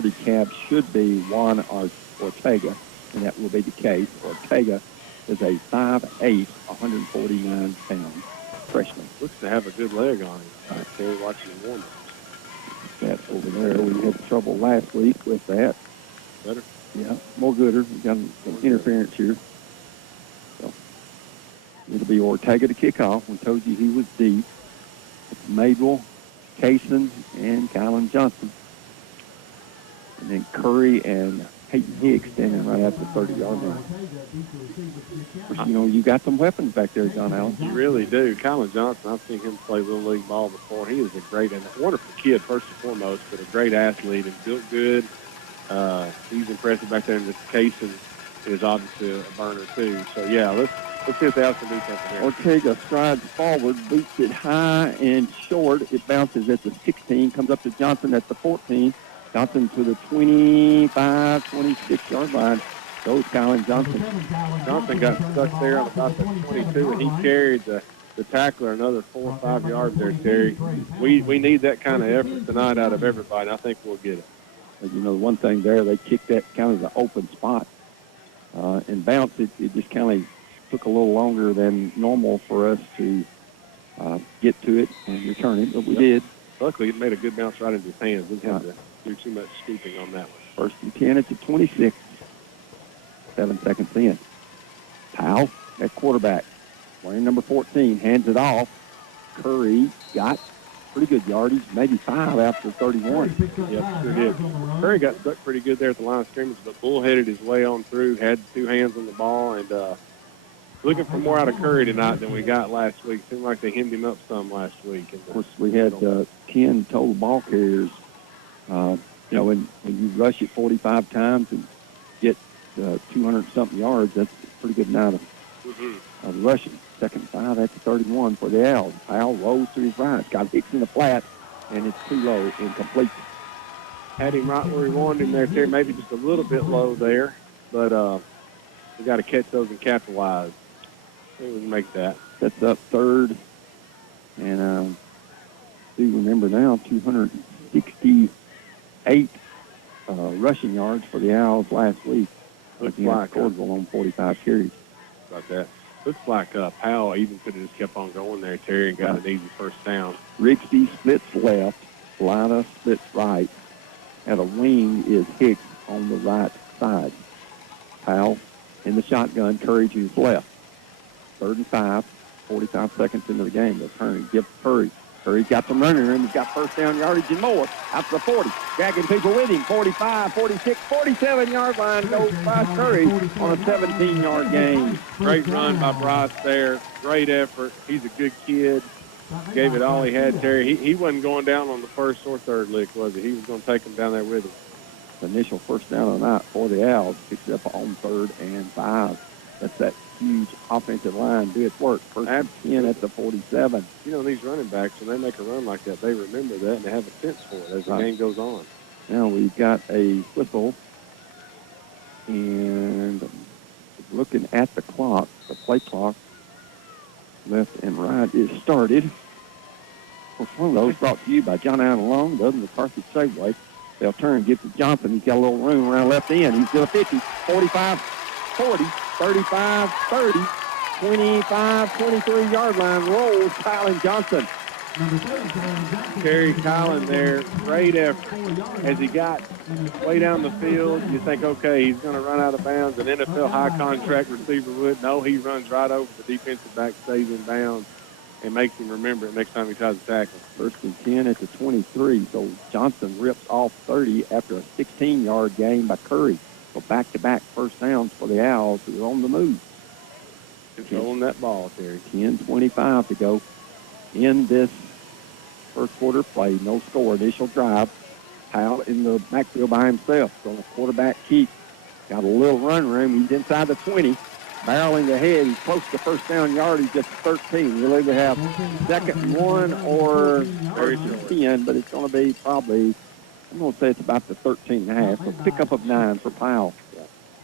4 DeKalb should be Juan Ortega, and that will be the case. Ortega is a 5'8", 149-pound freshman. Looks to have a good leg on him. Terry, watching him warm up. That over there, we had trouble last week with that. Better? Yeah, more gooder. We got some interference here. So it'll be Ortega to kick off. We told you he was deep. It's Mabel, Kaysen, and Kylan Johnson. And then Curry and Peyton Hicks standing right at the 30-yard line. You know, you got some weapons back there, John Allen. You really do. Kylan Johnson, I've seen him play Little League ball before. He is a great and wonderful kid, first and foremost, but a great athlete and built good. He's impressive back there, and this Kaysen is obviously a burner, too. So, yeah, let's see if they have some defense here. Ortega strides forward, boots it high and short. It bounces at the 16, comes up to Johnson at the 14. Johnson to the 25, 26-yard line. Goes Kylan Johnson. Johnson got stuck there on about the 22, and he carried the tackler another 4 or 5 yards there, Terry. We need that kind of effort tonight out of everybody. I think we'll get it. But, you know, one thing there, they kicked that kind of the open spot and bounced it. It just kind of took a little longer than normal for us to get to it and return it, but we did. Luckily, it made a good bounce right into his hands. Didn't have to do too much scooping on that one. 1st and 10 at the 26. 7 seconds in. Powell at quarterback. Wearing number 14, hands it off. Curry got pretty good yardage, maybe 5 after 31. Yep, sure did. Curry got stuck pretty good there at the line of scrimmage, but bullheaded his way on through, had 2 hands on the ball, and looking for more out of Curry tonight than we got last week. Seemed like they hemmed him up some last week. Of course, we had 10 total ball carriers. You know, when you rush it 45 times and get 200-something yards, that's a pretty good amount of rushing. 2nd and 5 at the 31 for the Owls. Powell rolls to his right. Got Hicks in the flat, and it's too low, incomplete. Had him right where he wanted him there, Terry. Maybe just a little bit low there, but we got to catch those and capitalize. I think we can make that. Sets up 3rd, and do remember now 268 rushing yards for the Owls last week. Looks like Cordwell on 45 carries. About that. Looks like Powell even could have just kept on going there, Terry, and got an easy first down. Rigsby splits left. Lina splits right. At a wing is Hicks on the right side. Powell in the shotgun. Curry to his left. 3rd and 5. 45 seconds into the game. They'll turn and give Curry. Curry's got some running room. He's got first down yardage and more. Out to the 40. Dragging people with him. 45, 46, 47-yard line goes by Curry on a 17-yard gain. Great run by Bryce there. Great effort. He's a good kid. Gave it all he had, Terry. He wasn't going down on the 1st or 3rd lick, was he? He was going to take him down there with him. The initial first down of the night for the Owls. Picks it up on 3rd and 5. That's that huge offensive line do its work. 1st and 10 at the 47. You know, these running backs, when they make a run like that, they remember that and they have a sense for it as the game goes on. Now we've got a whistle, and looking at the clock, the play clock, left and right is started. Of course, one of those brought to you by John Allen Long, Doug McCarthy Safeway. They'll turn, get to Johnson. He's got a little room around left end. He's to the 50, 45, 40, 35, 30, 25, 23-yard line. Rolls Kylan Johnson. Terry Kylan there, great effort. As he got way down the field, you think, okay, he's going to run out of bounds. An NFL high-contract receiver would. No, he runs right over the defensive back, stays in bounds, and makes him remember it next time he tries to tackle. 1st and 10 at the 23. So Johnson rips off 30 after a 16-yard gain by Curry. So back-to-back first downs for the Owls who are on the move. Controlling that ball, Terry. 10:25 to go in this first quarter play. No score. Initial drive. Powell in the backfield by himself. On a quarterback keep. Got a little run room. He's inside the 20. Barreling ahead. He's close to first down yardage at 13. We'll either have 2nd and 1 or 3rd and 10, but it's going to be probably, I'm going to say it's about the 13 and a half. So pickup of 9 for Powell.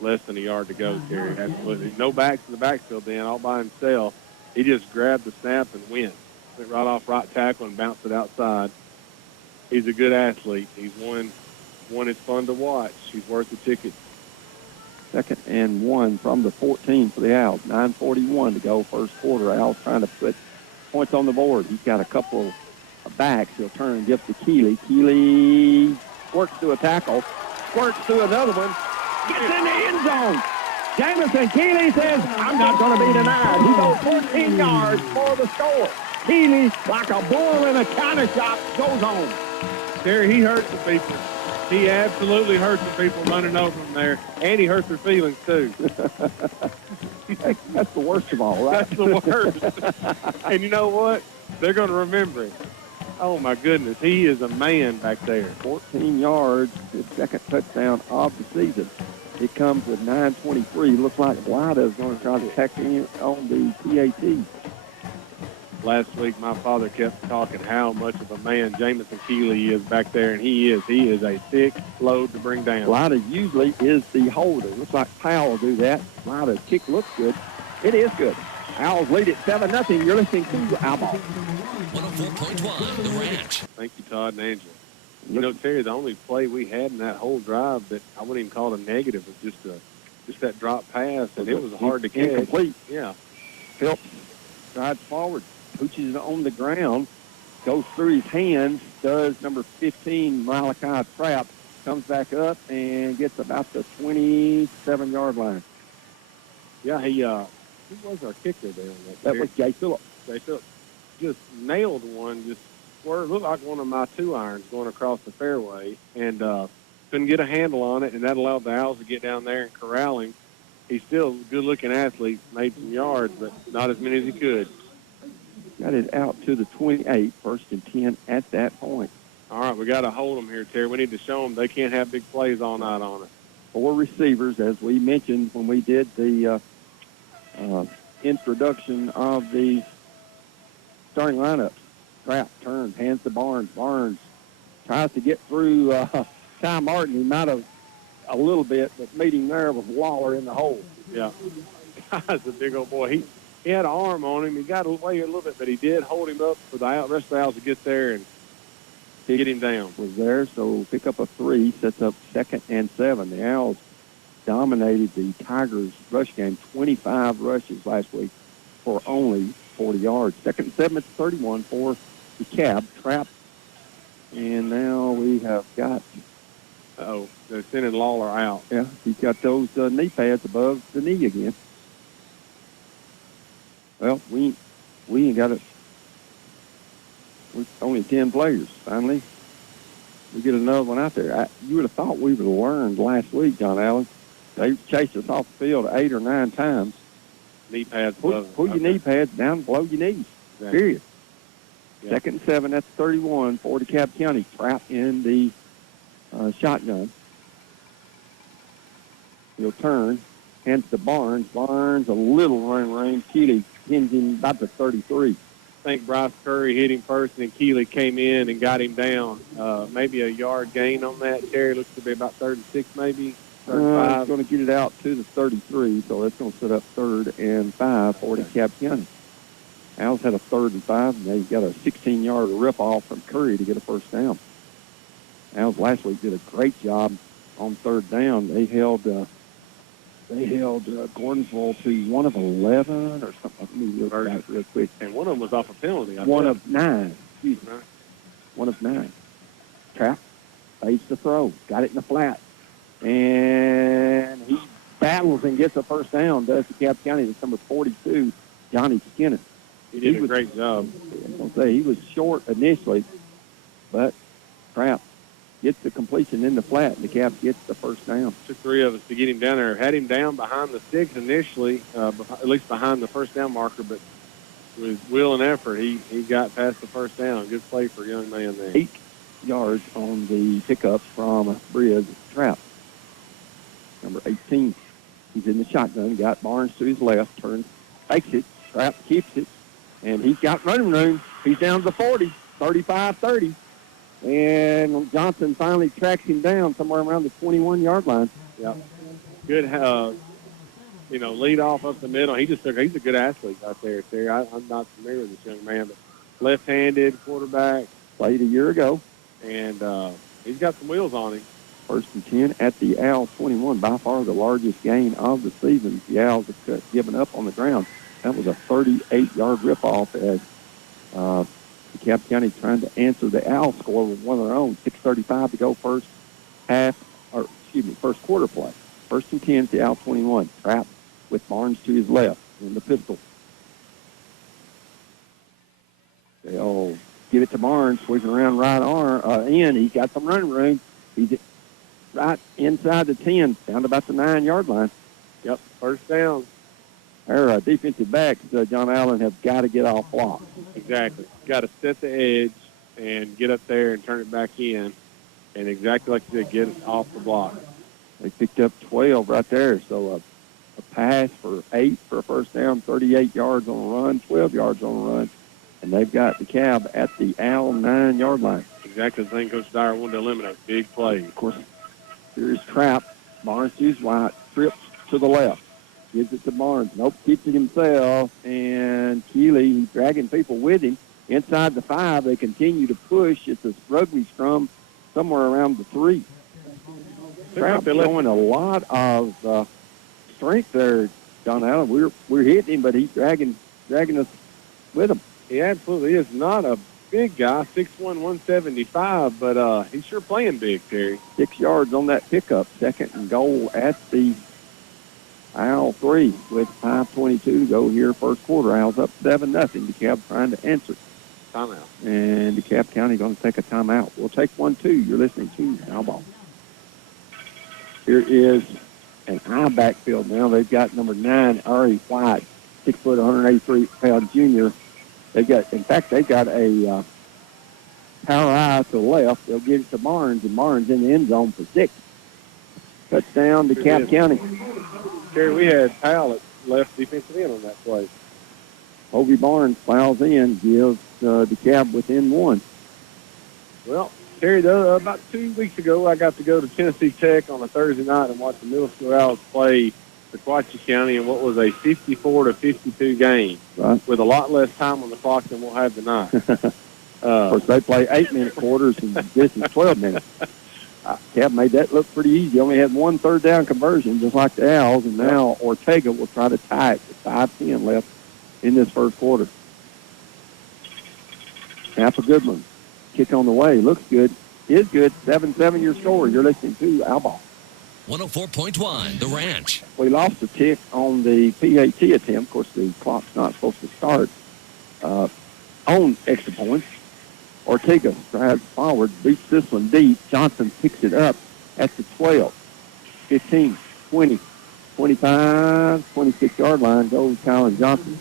Less than a yard to go, Terry. Absolutely. No backs in the backfield then, all by himself. He just grabbed the snap and went right off right tackle and bounced it outside. He's a good athlete. He's won one is fun to watch. She's worth the ticket. 2nd and 1 from the 14 for the Owls. 9:41 to go, first quarter. Owls trying to put points on the board. He's got a couple of backs. He'll turn and gives to Keeley. Keeley squirts through a tackle, squirts through another one, gets in the end zone. Jamison Keeley says, I'm not going to be denied. He goes 14 yards for the score. Keeley, like a bull in a china shop, goes home. Terry, he hurts the people. He absolutely hurts the people running over him there, and he hurts their feelings, too. That's the worst of all, right? That's the worst. And you know what? They're going to remember it. Oh, my goodness. He is a man back there. 14 yards, his second touchdown of the season. It comes with 9:23. Looks like Blida is going to try to tack in on the PAT. Last week, my father kept talking how much of a man Jamison Keeley is back there, and he is. He is a thick load to bring down. Blida usually is the holder. Looks like Powell will do that. Blida's kick looks good. It is good. Owls lead at 7-0. You're listening to Owl. 104.1, The Ranch. Thank you, Todd and Angela. You know, Terry, the only play we had in that whole drive that I wouldn't even call it a negative was just that drop pass, and it was hard to catch. Incomplete. Yeah. Phillips strides forward, pooches on the ground, goes through his hands, does number 15, Malachi Trapp, comes back up and gets about the 27-yard line. Yeah, who was our kicker there? That was Jay Phillips. Jay Phillips just nailed one, just swerved, looked like one of my 2-irons going across the fairway, and couldn't get a handle on it, and that allowed the Owls to get down there and corral him. He's still a good-looking athlete, made some yards, but not as many as he could. Got it out to the 28, 1st and 10 at that point. All right, we got to hold them here, Terry. We need to show them they can't have big plays all night on us. 4 receivers, as we mentioned when we did the introduction of the starting lineups. Trapp turns, hands to Barnes. Barnes tries to get through Ty Martin. He might have a little bit, but meeting there with Waller in the hole. Yeah. Guy's a big old boy. He had an arm on him. He got away a little bit, but he did hold him up for the rest of the Owls to get there and get him down. Was there, so pick up a 3, sets up 2nd and 7. The Owls dominated the Tigers' rush game, 25 rushes last week for only 40 yards. 2nd and 7 at 31 for DeKalb. Trapp. And now we have got... They're sending Lawler out. Yeah, he's got those knee pads above the knee again. Well, we ain't got it. We're only 10 players. Finally, we get another one out there. You would have thought we would have learned last week, John Allen. They chased us off the field 8 or 9 times. Knee pads. Pull your knee pads down below your knees. Exactly. Period. Yeah. 2nd and 7, that's 31 for DeKalb County. Trapp in the shotgun. He'll turn, hands to Barnes. Barnes, a little run range. Keeley pins him about the 33. I think Bryce Curry hit him first, and then Keeley came in and got him down. Maybe a yard gain on that. Terry looks to be about 36, maybe 35. He's going to get it out to the 33, so that's going to set up 3rd and 5 for DeKalb County. Owls had a 3rd and 5, and they got a 16-yard rip-off from Curry to get a first down. Owls last week did a great job on 3rd down. They held Gordonsville to 1 of 11 or something. Let me look at it real quick. And one of them was off a penalty. 1 of 9. Excuse me. 1 of 9. Trapp fades the throw. Got it in the flat. And he battles and gets a first down. Does DeKalb County. That's number 42, Johnny Skinner. He did a great job. I'm going to say he was short initially, but Trapp gets the completion in the flat, and DeKalb gets the first down. Took 3 of us to get him down there. Had him down behind the sticks initially, at least behind the first down marker, but with will and effort, he got past the first down. Good play for a young man there. 8 yards on the pickup from Briz Trapp. Number 18. He's in the shotgun. Got Barnes to his left. Turns, takes it. Trapp keeps it. And he's got running room. He's down to 40, 35-30. And Johnson finally tracks him down somewhere around the 21-yard line. Yeah. Good, lead off up the middle. He's a good athlete out there, Terry. I'm not familiar with this young man, but left-handed quarterback. Played a year ago. And he's got some wheels on him. First and 10 at the Owls 21, by far the largest gain of the season. The Owls have given up on the ground. That was a 38-yard ripoff as DeKalb County trying to answer the Owls score with one of their own. 6:35 to go first quarter play. First and 10 at the Owl 21. Trap with Barnes to his left in the pistol. They'll give it to Barnes, swinging around right arm in. He's got some running room. He's right inside the 10, down to about the 9-yard line. Yep, first down. Our defensive backs, John Allen, have got to get off block. Exactly. Got to set the edge and get up there and turn it back in. And exactly like you said, get it off the block. They picked up 12 right there. So a pass for 8 for a first down, 38 yards on a run, 12 yards on a run. And they've got DeKalb at the Owl 9-yard line. Exactly the thing Coach Dyer wanted to eliminate. Big play. Of course, here's Trap. Barnes to his right, trips to the left. Gives it to Barnes. Nope, keeps it himself. And Keeley, he's dragging people with him. Inside the 5, they continue to push. It's a rugby scrum somewhere around the 3. Trap showing a lot of strength there, John Allen. We're hitting him, but he's dragging us with him. He absolutely is. Not a big guy, 6'1", 175, but he's sure playing big, Terry. 6 yards on that pickup. Second and goal at the Owl 3 with 5:22 to go here first quarter. Owls up 7-0. DeKalb trying to answer. Timeout. And DeKalb County going to take a timeout. We'll take 1-2. You're listening to Owl Ball. Here is an eye backfield now. They've got number 9, Ari White, 6 foot, 183-pound junior. They've got a power eye to the left. They'll get it to Barnes, and Barnes in the end zone for 6. Touchdown, DeKalb County. Terry, we had Powell at left defensive end on that play. Obi Barnes fouls in, gives DeKalb within 1. Well, Terry, about 2 weeks ago, I got to go to Tennessee Tech on a Thursday night and watch the middle school Owls play Sequatchie County in what was a 54-52 game, right, with a lot less time on the clock than we'll have tonight. Of course, they play 8-minute quarters, and this is 12 minutes. DeKalb made that look pretty easy. Only had 1 third-down conversion, just like the Owls, and now Ortega will try to tie it with 5:10 left in this first quarter. Snap a good one. Kick on the way. Looks good. Is good. 7-7 your score. You're listening to Owl Ball. 104.1, The Ranch. We lost a tick on the PAT attempt. Of course, the clock's not supposed to start on extra points. Ortega strides forward, beats this one deep. Johnson picks it up at the 12, 15, 20, 25, 26-yard line goes Colin Johnson.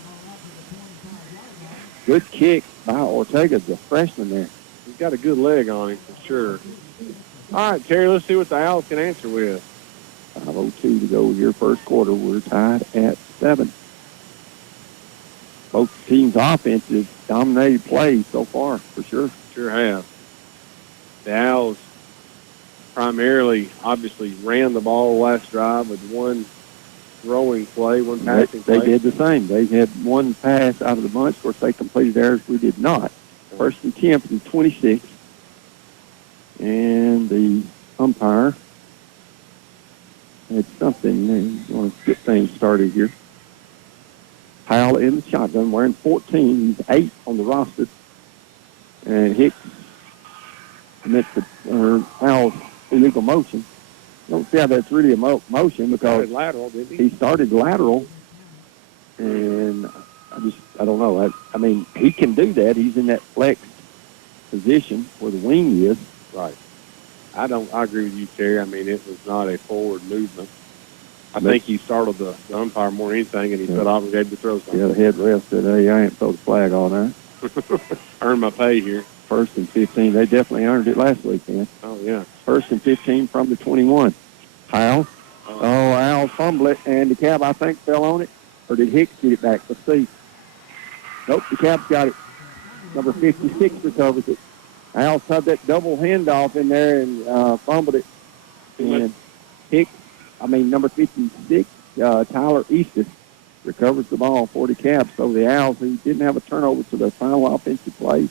Good kick by Ortega, the freshman there. He's got a good leg on him for sure. All right, Terry, let's see what the Owls can answer with. 5:02 to go here first quarter. We're tied at 7. Both teams' offenses dominated play so far, for sure. Sure have. The Owls primarily, obviously, ran the ball last drive with 1 throwing play, 1 passing play. They did the same. They had 1 pass out of the bunch. Of course, they completed theirs. We did not. First and 10 from 26. And the umpire had something. They want to get things started here. Powell in the shotgun, wearing 14. He's 8 on the roster. And Hicks commits the Powell's illegal motion. Don't see how that's really a motion because he started lateral. And I don't know. I mean, he can do that. He's in that flex position where the wing is. Right. I agree with you, Terry. I mean, it was not a forward movement. I think he startled the umpire more than anything, and he felt obligated to throw something. Yeah, the head ref said, hey, I ain't throw the flag all night. Earn my pay here. First and 15. They definitely earned it last weekend. Oh, yeah. First and 15 from the 21. Powell. Al fumbled it, and DeKalb, I think, fell on it. Or did Hicks get it back? Let's see. Nope, DeKalb's got it. Number 56 recovers it. Al had that double handoff in there and fumbled it. And number 56, Tyler Easton, recovers the ball for DeKalb. So the Owls, who didn't have a turnover to their final offensive play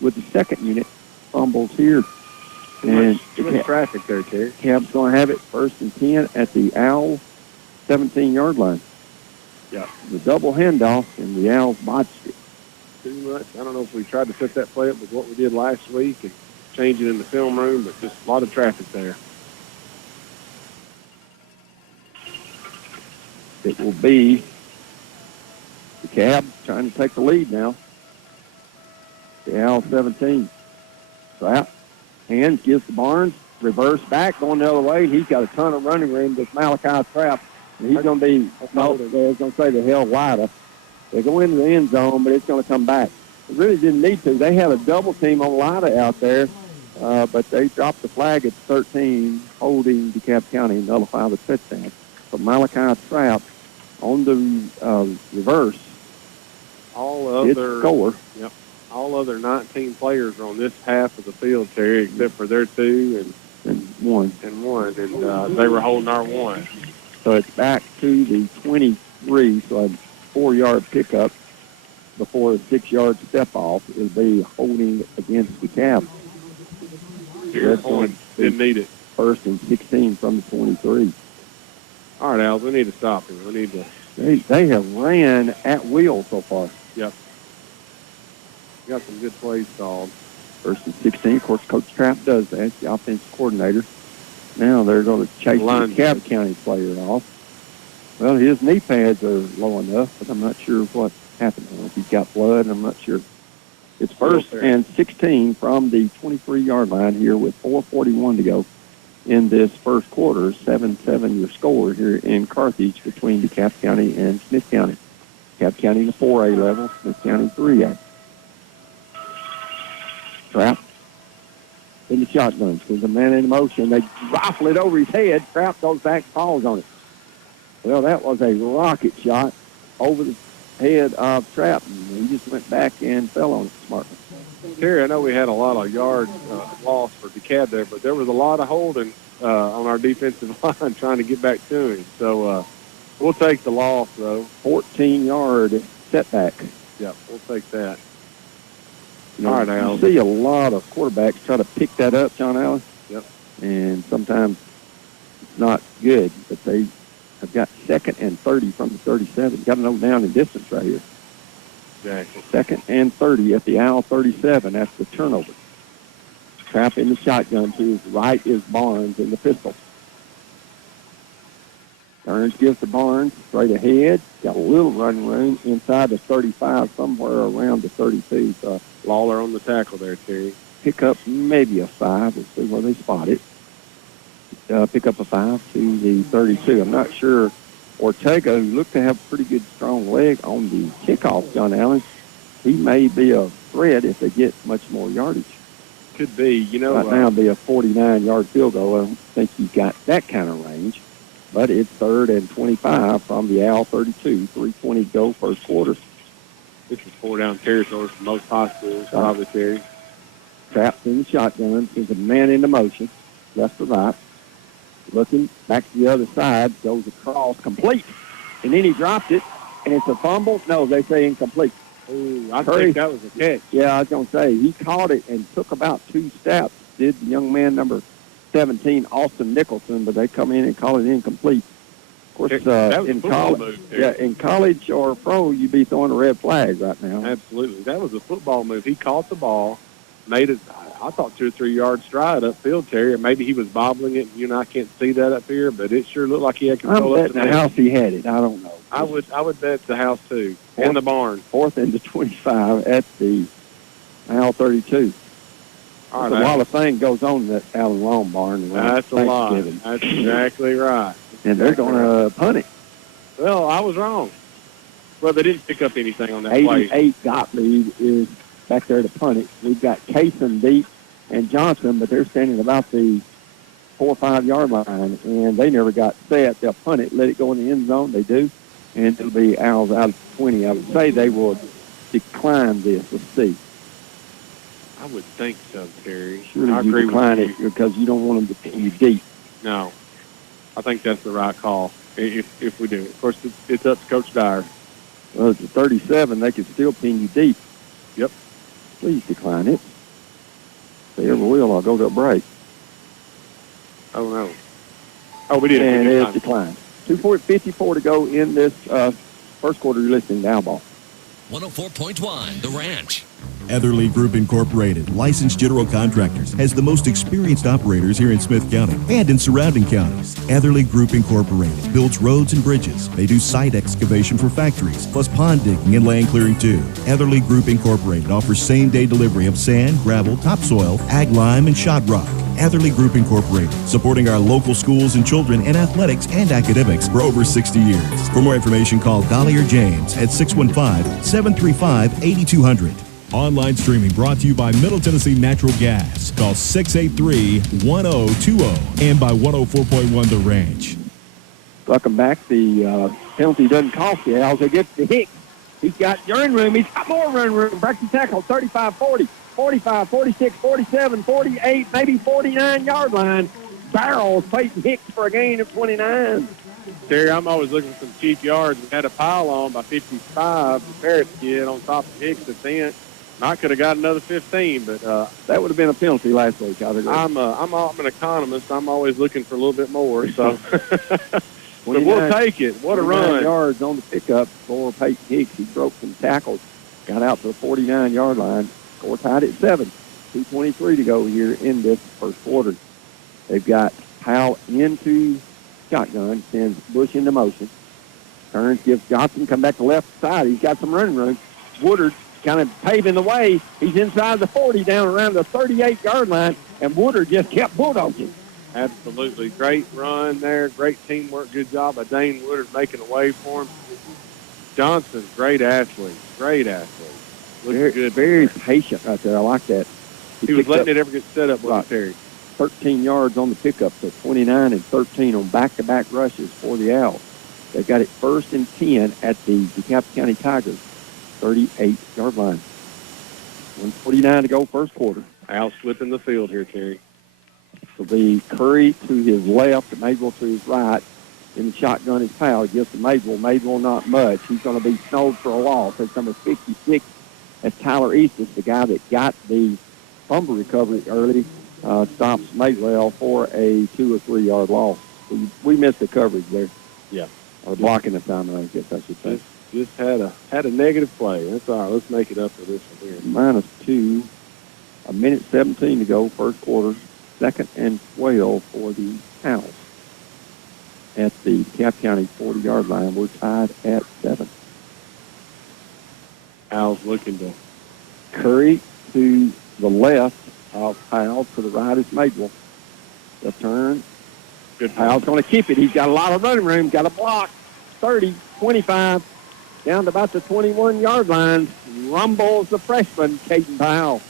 with the second unit, fumbles here. And Too much traffic there, Terry. Cab's going to have it 1st and 10 at the Owl 17-yard line. Yeah. The double handoff, and the Owls botched it. Too much. I don't know if we tried to set that play up with what we did last week and change it in the film room, but just a lot of traffic there. It will be the Cab trying to take the lead now. The Owl 17. Trap. Hands, gives to Barnes. Reverse back, going the other way. He's got a ton of running room. This Malachi Trap. And he's going to be, no, they're going to say the hell wider. They go into the end zone, but it's going to come back. It really didn't need to. They had a double team on Lida out there, but they dropped the flag at 13, holding DeKalb County and nullify the touchdown. So Malachi Trap on the reverse. All other score. Yep. All other 19 players are on this half of the field, Terry, except for their 2 and one. And they were holding our 1. So it's back to the 23, so a 4-yard pickup before a 6-yard step off. It'll be holding against the Cab. Didn't need it. 1st and 16 from the 23. All right, Al, we need to stop him. We need to. They have ran at will so far. Yep. Got some good plays called. 1st and 16. Of course, Coach Trapp does that, the offensive coordinator. Now they're going to chase the DeKalb County player off. Well, his knee pads are low enough, but I'm not sure what happened. I don't know if he's got blood. I'm not sure. It's 1st and 16 from the 23-yard line here with 4:41 to go in this first quarter. 7-7 your score here in Carthage between DeKalb County and Smith County. DeKalb County in the 4A level, Smith County 3A. Trap in the shotgun. There's a man in motion. They rifle it over his head. Trap goes back, falls on it. Well, that was a rocket shot over the head of Trap. And he just went back and fell on it smartly. Terry, I know we had a lot of yards lost for DeKalb there, but there was a lot of holding on our defensive line trying to get back to him. So we'll take the loss, though. 14-yard setback. Yeah, we'll take that. All right, Al. You see a lot of quarterbacks try to pick that up, John Allen. Yep. And sometimes it's not good, but they have got 2nd and 30 from the 37. Got to know down in distance right here. Exactly. 2nd and 30 at the Owl 37 after the turnover. Trap in the shotgun. To his right is Barnes in the pistol. Burns gives to Barnes straight ahead. Got a little running room inside the 35, somewhere around the 32. So Lawler on the tackle there, Terry. Pick up maybe a 5. We'll see where they spot it. Pick up a 5 to the 32. I'm not sure. Ortega, who looked to have a pretty good, strong leg on the kickoff, John Allen, he may be a threat if they get much more yardage. Could be. You know, right now it'll be a 49-yard field goal. I don't think he's got that kind of range. But it's 3rd and 25 from the Owl 32. 3:20 to go first quarter. This is 4-down territory for most hospitals, probably, Terry. Trapped in the shotgun. There's a man into motion, left to right. Looking back to the other side, goes across, complete. And then he dropped it, and it's a fumble. No, they say incomplete. Ooh, I think that was a catch. Yeah, I was going to say, he caught it and took about 2 steps. Did the young man number 17, Austin Nicholson, but they come in and call it incomplete. Of course, in college, in college or pro, you'd be throwing a red flag right now. Absolutely. That was a football move. He caught the ball, made it, I thought 2 or 3 yard stride upfield, Terry. Maybe he was bobbling it. You know, I can't see that up here, but it sure looked like he had control up the house he had it. I don't know. I would bet the house too, and the barn. 4th and 25 at the Owl 32. All right, a lot of things goes on in that Allen Long barn. That's a lot. That's exactly right. And they're going to punt it. Well, I was wrong. Well, they didn't pick up anything on that 88 play. Gottlieb is back there to punt it. We've got Kaysen Deep and Johnson, but they're standing about the 4 or 5 yard line, and they never got set. They'll punt it, let it go in the end zone. They do, and it'll be Owls out of 20. I would say they will decline this. Let's see. I would think so, Terry. Surely I agree decline with it because you don't want them to pin you deep. No, I think that's the right call if we do it. Of course, it's up to Coach Dyer. Well, it's a 37. They could still pin you deep. Yep. Please decline it. If they ever will, I'll go to a break. Oh, no. Oh, we did. And it's declined. 2:54 to go in this first quarter. You're listening to Outlaw. 104.1 The Ranch. Etherly Group Incorporated, licensed general contractors, has the most experienced operators here in Smith County and in surrounding counties. Etherly Group Incorporated builds roads and bridges. They do site excavation for factories, plus pond digging and land clearing too. Etherly Group Incorporated offers same-day delivery of sand, gravel, topsoil, ag lime, and shot rock. Etherly Group Incorporated, supporting our local schools and children in athletics and academics for over 60 years. For more information, call Dolly or James at 615-735-8200. Online streaming brought to you by Middle Tennessee Natural Gas. Call 683-1020 and by 104.1 The Ranch. Welcome back. The penalty doesn't cost the Owls. They get to Hicks. He's got run room. He's got more run room. Breaks the tackle. 35-40, 45, 46, 47, 48, maybe 49-yard line. Barrels Peyton Hicks for a gain of 29. Terry, I'm always looking for some cheap yards. We had a pile on by 55. The Ferris kid on top of Hicks at the end. I could have got another 15, but that would have been a penalty last week. I'm an economist. I'm always looking for a little bit more. So, but we'll take it. What a run! Yards on the pickup for Peyton Hicks. He broke some tackles, got out to the 49-yard line. Score tied at 7. 2:23 to go here in this first quarter. They've got Powell into shotgun, sends Bush into motion. Turns, gives Johnson, come back to left side. He's got some running room. Woodard kind of paving the way. He's inside the 40, down around the 38-yard line, and Woodard just kept bulldogging. Absolutely. Great run there. Great teamwork. Good job by Dane Woodard making a way for him. Johnson, great athlete. Great athlete. Looks good. Very patient right there. I like that. He was letting it ever get set up with Terry. 13 yards on the pickup, so 29 and 13 on back-to-back rushes for the Owls. They've got it 1st and 10 at the DeKalb County Tigers. 38-yard line. 1:49 to go, first quarter. Owls flipping the field here, Terry. It'll be Curry to his left, Madewell to his right. In the shotgun is Powell. Gives to Madewell. Madewell not much. He's going to be snowed for a loss. That's number 56. That's Tyler Easton, the guy that got the fumble recovery early. Stops Madewell for a 2 or 3 yard loss. We missed the coverage there. Yeah. Or blocking the time, I guess I should say. Just had a negative play. That's all right. Let's make it up for this one here. -2. 1:17 to go, first quarter. 2nd and 12 for the Owls. At the DeKalb County 40-yard line, we're tied at 7. Owls looking to Curry to the left of Powell. To the right is Madewell. The turn. Good. Powell's going to keep it. He's got a lot of running room. Got a block. 30, 25, down to about the 21-yard line. Rumbles the freshman, Caden Powell.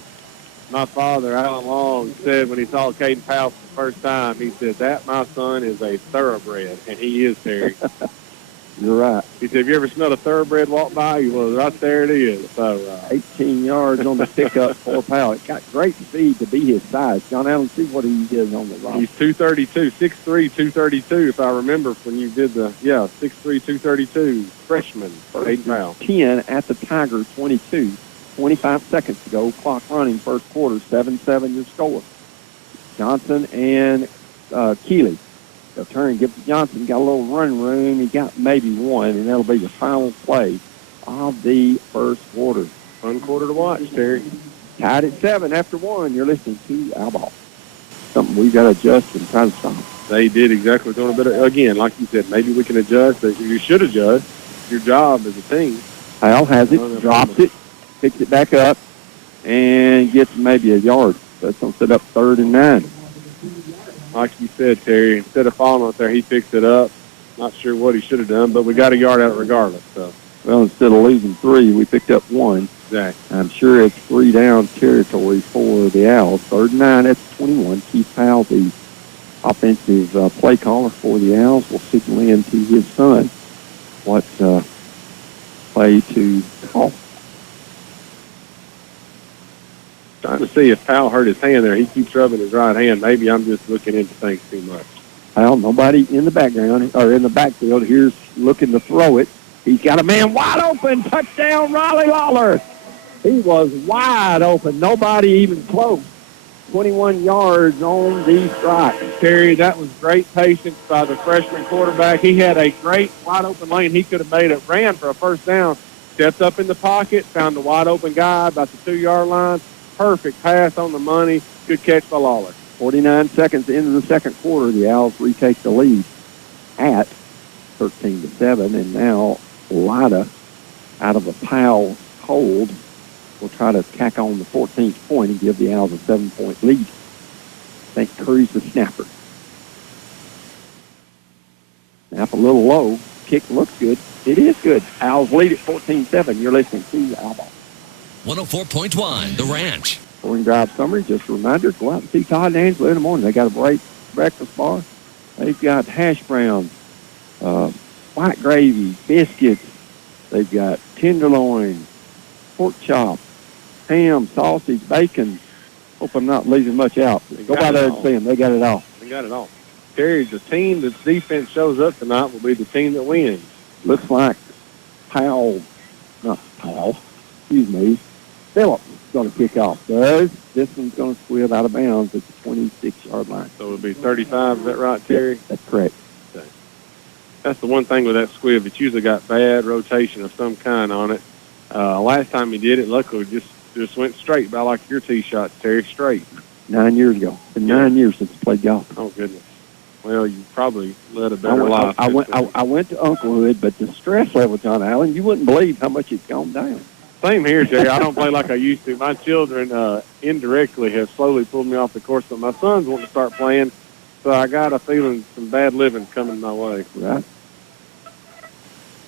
My father, Alan Long, said when he saw Caden Powell for the first time, he said, that, my son, is a thoroughbred. And he is, Terry. You're right. He said, have you ever smelled a thoroughbred walk by? Well, right there it is. So 18 yards on the pickup for Powell. It got great speed to be his size. John Allen, see what he did on the right. He's 232, 6'3", 232, if I remember when you did 6'3", 232, freshman, Caden Powell. 10 at the Tiger, 22. 25 seconds to go. Clock running, first quarter, 7-7 your score. Johnson and Keeley. They'll turn, give to Johnson. Got a little running room. He got maybe one, and that'll be the final play of the first quarter. Fun quarter to watch, Terry. Tied at 7 after 1. You're listening to Outlaw. Something we've got to adjust and try to stop. They did exactly what they're doing. But again, like you said, maybe we can adjust. You should adjust. Your job as a team. Al has it, drops it, picks it back up, and gets maybe a yard. That's going to set up 3rd and 9. Like you said, Terry, instead of falling out there, he picks it up. Not sure what he should have done, but we got a yard out regardless. So. Well, instead of losing 3, we picked up 1. Exactly. I'm sure it's 3 down territory for the Owls. 3rd and 9, that's 21. Keith Powell, the offensive play caller for the Owls, will signal in to his son what play to call. Trying to see if Powell hurt his hand there. He keeps rubbing his right hand. Maybe I'm just looking into things too much. Powell, nobody in the background or in the backfield. Here's looking to throw it. He's got a man wide open. Touchdown, Riley Lawler. He was wide open. Nobody even close. 21 yards on the strike. Terry, that was great patience by the freshman quarterback. He had a great wide-open lane. He could have made it, ran for a first down, stepped up in the pocket, found the wide-open guy about the 2-yard line. Perfect pass on the money. Good catch by Lawler. 49 seconds into the second quarter, the Owls retake the lead at 13-7, and now Lida, out of a Powell hold, will try to tack on the 14th point and give the Owls a 7-point lead. I think Curry's the snapper. Snap a little low. Kick looks good. It is good. Owls lead at 14-7. You're listening to the Owl Ball. 104.1 The Ranch. Morning drive summary. Just a reminder, go out and see Todd and Angela in the morning. They got a great breakfast bar. They've got hash browns, white gravy, biscuits. They've got tenderloin, pork chop, ham, sausage, bacon. Hope I'm not leaving much out. Go by there and see them. They got it all. They got it all. Terry, the team that defense shows up tonight will be the team that wins. Looks like Phillips is going to kick off. This one's going to squib out of bounds at the 26-yard line. So it'll be 35. Is that right, Terry? Yep, that's correct. Okay. That's the one thing with that squib. It's usually got bad rotation of some kind on it. Last time he did it, luckily, just went straight, about like your tee shot, Terry, straight. 9 years ago. It's been 9 years since I played golf. Oh, goodness. Well, you probably led a better life. I went to Unclewood, but the stress level, John Allen, you wouldn't believe how much it's gone down. Same here, Terry. I don't play like I used to. My children indirectly have slowly pulled me off the course, but my sons want to start playing, so I got a feeling some bad living coming my way. Right.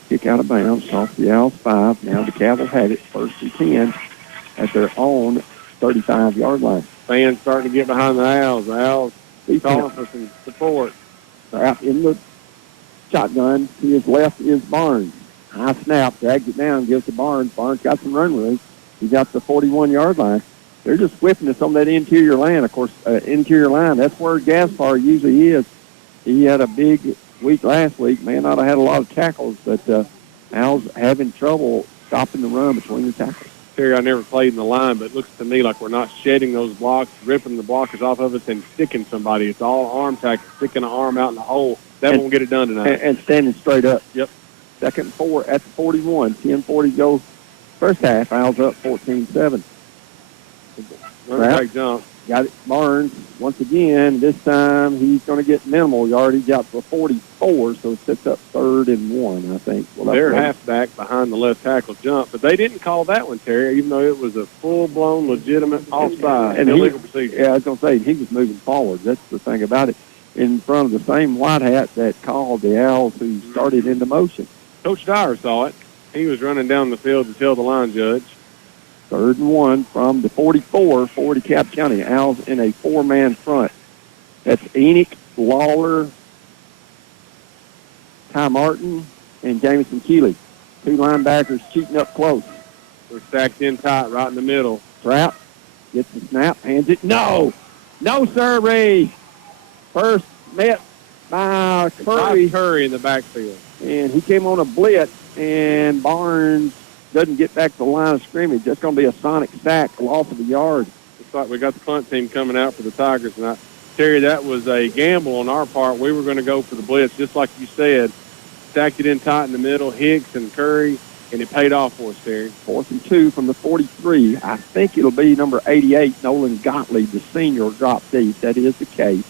Kick out of bounds, off the Owls 5. Now DeKalb will have it, 1st and 10 at their own 35-yard line. Fans starting to get behind the Owls. The Owls calling for some support. Out in the shotgun. To his left is Barnes. High snap, drags it down, gives to Barnes. Barnes got some run room. He got the 41-yard line. They're just whipping us on that interior line. Of course, interior line, that's where Gaspar usually is. He had a big week last week. May not have had a lot of tackles, but Owls having trouble stopping the run between the tackles. Terry, I never played in the line, but it looks to me like we're not shedding those blocks, ripping the blockers off of us, and sticking somebody. It's all arm tackle, sticking an arm out in the hole. That won't get it done tonight. And standing straight up. Yep. 2nd and 4 at the 41. 10:40 goes first half. Owls up 14-7. Running back jump. Got it. Barnes, once again, this time he's going to get minimal yardage out to 44, so it sets up 3rd and 1, I think. Well, their halfback behind the left tackle jump, but they didn't call that one, Terry, even though it was a full-blown, legitimate offside and illegal procedure. Yeah, I was going to say, he was moving forward. That's the thing about it. In front of the same white hat that called the Owls who started into motion. Coach Dyer saw it. He was running down the field to tell the line judge. 3rd and 1 from the 44 for DeKalb County. Owls in a 4-man front. That's Enoch, Lawler, Ty Martin, and Jamison Keeley. 2 linebackers cheating up close. We're stacked in tight right in the middle. Trap gets the snap, hands it. No, sirree. First met by Curry. Curry in the backfield. And he came on a blitz, and Barnes doesn't get back to the line of scrimmage. That's going to be a sonic sack, loss of a yard. Looks like we got the punt team coming out for the Tigers tonight. Terry, that was a gamble on our part. We were going to go for the blitz, just like you said. Stacked it in tight in the middle, Hicks and Curry, and it paid off for us, Terry. 4th and 2 from the 43. I think it'll be number 88, Nolan Gottlieb, the senior, will drop deep. That is the case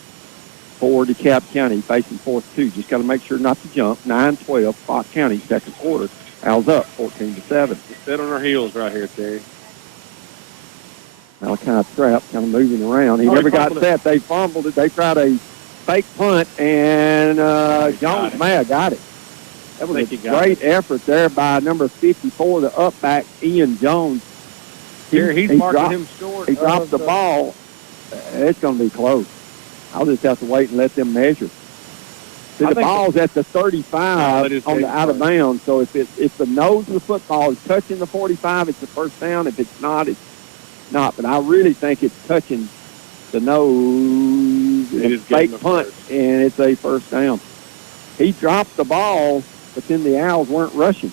for DeKalb County, facing 4th 2. Just got to make sure not to jump. 9-12, Fox County, second quarter. Owls up 14-7. Just sit on our heels right here, Terry. Malachi Trapp kind of moving around. He never got set. They fumbled it. They tried a fake punt, and Jones may have got it. That was a great effort there by number 54, the up-back, Ian Jones. He's marking him short. He dropped the ball. It's going to be close. I'll just have to wait and let them measure. See, the ball's at the 35 on the out of bounds. So if the nose of the football is touching the 45, it's a first down. If it's not, it's not. But I really think it's touching the nose. It's a fake punt, and it's a first down. He dropped the ball, but then the Owls weren't rushing.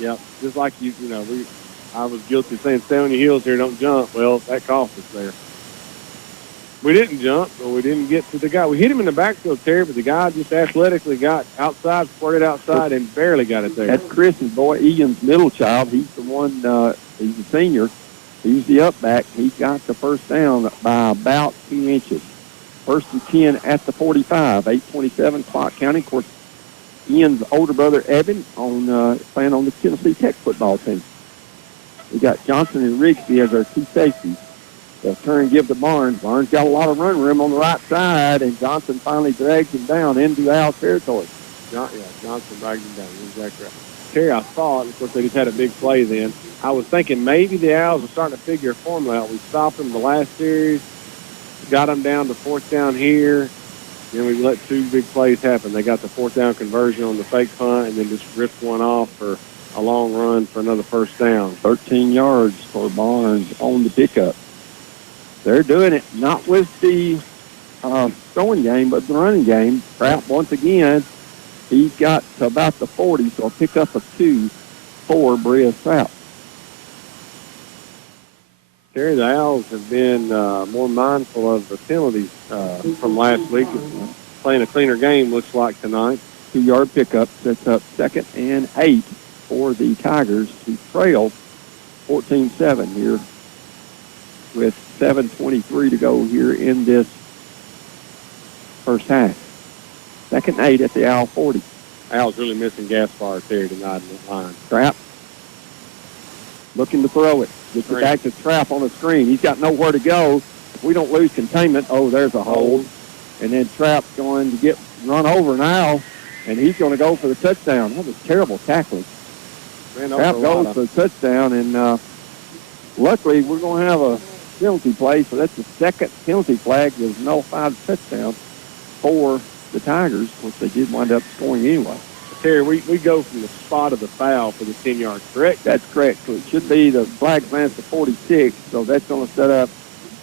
Yeah, just like I was guilty of saying, stay on your heels here, don't jump. Well, that cost us there. We didn't jump, but we didn't get to the guy. We hit him in the backfield, Terry, but the guy just athletically got outside, squirted outside, and barely got it there. That's Chris's boy, Ian's middle child. He's the one, he's a senior. He's the up back. He got the first down by about 2 inches. 1st and 10 at the 45, 8:27 clock counting. Of course, Ian's older brother, Evan, playing on the Tennessee Tech football team. We got Johnson and Rigsby as our two safeties. They'll turn and give to Barnes. Barnes got a lot of run room on the right side, and Johnson finally drags him down into Al territory. Johnson dragged him down. Exactly right. Terry, I thought, of course, they just had a big play then. I was thinking maybe the Owls were starting to figure a formula out. We stopped them the last series, got them down to 4th down here, then we let 2 big plays happen. They got the 4th down conversion on the fake punt and then just ripped one off for a long run for another first down. 13 yards for Barnes on the pickup. They're doing it not with the throwing game, but the running game. Pratt, once again, he's got to about the 40, so a pickup of 2 for Bria Pratt. Terry, the Owls have been more mindful of the penalties from last week. Playing a cleaner game, looks like tonight. 2-yard pickup sets up 2nd and 8 for the Tigers, who trail 14-7 here with 7:23 to go here in this first half. 2nd and 8 at the Owl 40. Owls really missing Gaspar Terry tonight in the line. Trap looking to throw it. Gets it back to Trap on the screen. He's got nowhere to go. If we don't lose containment, there's a hold. And then Trap's going to get run over now, and he's going to go for the touchdown. That was terrible tackling. Trap goes for the touchdown, and luckily we're going to have a penalty play, so that's the 2nd penalty flag. There's no 5 touchdown for the Tigers, which they did wind up scoring anyway. Terry, we go from the spot of the foul for the 10-yard, correct? That's correct. So it should be the flag lands to 46, so that's going to set up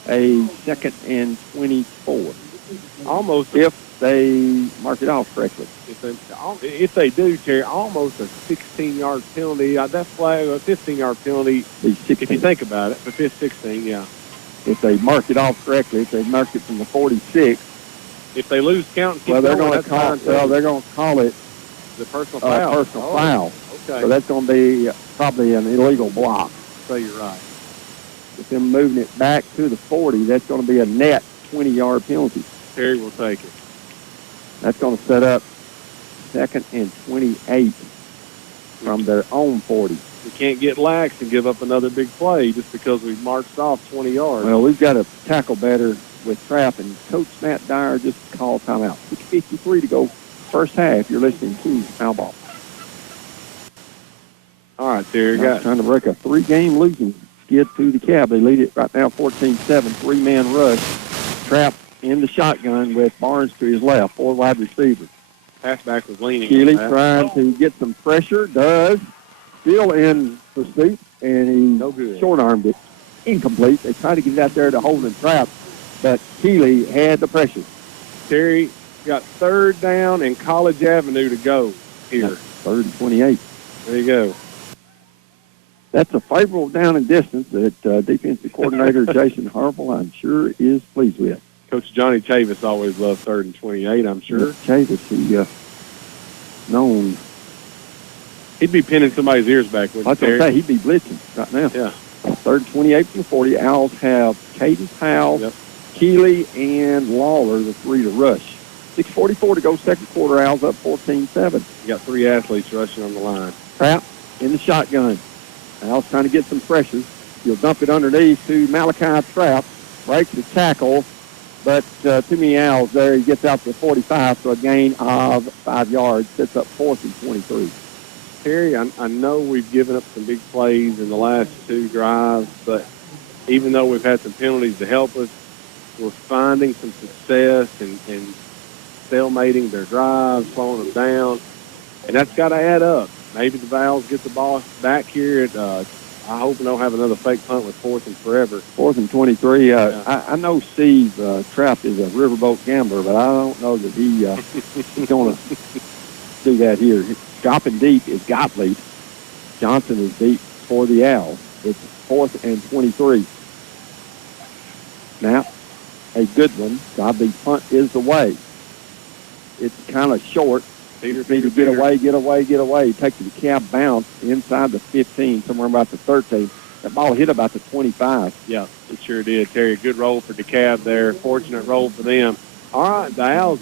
a 2nd and 24. Almost, if they mark it off correctly. If they do, Terry, almost a 16-yard penalty. That flag, a 15-yard penalty, if you think about it, but 16, yeah. If they mark it off correctly, if they mark it from the 46. If they lose count, they're going to call it the personal foul. Personal foul. Okay. So that's going to be probably an illegal block. So you're right. With them moving it back to the 40, that's going to be a net 20-yard penalty. Terry will take it. That's going to set up 2nd and 28 from their own 40. We can't get lax and give up another big play just because we've marched off 20 yards. Well, we've got to tackle better with Trap, and Coach Matt Dyer just called timeout. 6:53 to go, first half. You're listening to Foul Ball. All right, Terry. Trying to break a 3-game losing skid through the Cab. They lead it right now 14-7, 3-man rush. Trap in the shotgun with Barnes to his left, 4 wide receivers. Halfback was leaning. Keeley trying to get some pressure, does. Still in pursuit, and he short-armed it. Incomplete. They tried to get it out there to hold and Trap, but Keeley had the pressure. Terry got 3rd down and College Avenue to go here. 3rd and 28. There you go. That's a favorable down and distance that defensive coordinator Jason Harville, I'm sure, is pleased with. Coach Johnny Chavis always loved 3rd and 28, I'm sure. Chavis, he known. He'd be pinning somebody's ears back. I was going to say, he'd be blitzing right now. Yeah. 3rd and 28 from the 40. Owls have Caden Powell, Keeley, and Lawler, the 3 to rush. 6:44 to go, second quarter. Owls up 14-7. You got 3 athletes rushing on the line. Trap in the shotgun. Owls trying to get some pressure. He'll dump it underneath to Malachi Trap. Breaks the tackle, but too many Owls there. He gets out to 45, so a gain of 5 yards. Sets up 4th and 23. Terry, I know we've given up some big plays in the last 2 drives, but even though we've had some penalties to help us, we're finding some success in stalemating their drives, slowing them down, and that's got to add up. Maybe the Owls get the ball back here. I hope we don't have another fake punt with 4th and forever. 4th and 23. I know Steve Trapp is a riverboat gambler, but I don't know that he's going to do that here. Dropping deep is Gottlieb. Johnson is deep for the Owls. It's 4th and 23. Snap. a good one. The punt is away. It's kind of short. Peter, get away. Take the DeKalb bounce inside the 15, somewhere about the 13. That ball hit about the 25. Yeah, it sure did, Terry. Good roll for DeKalb there. Fortunate roll for them. All right, the Owls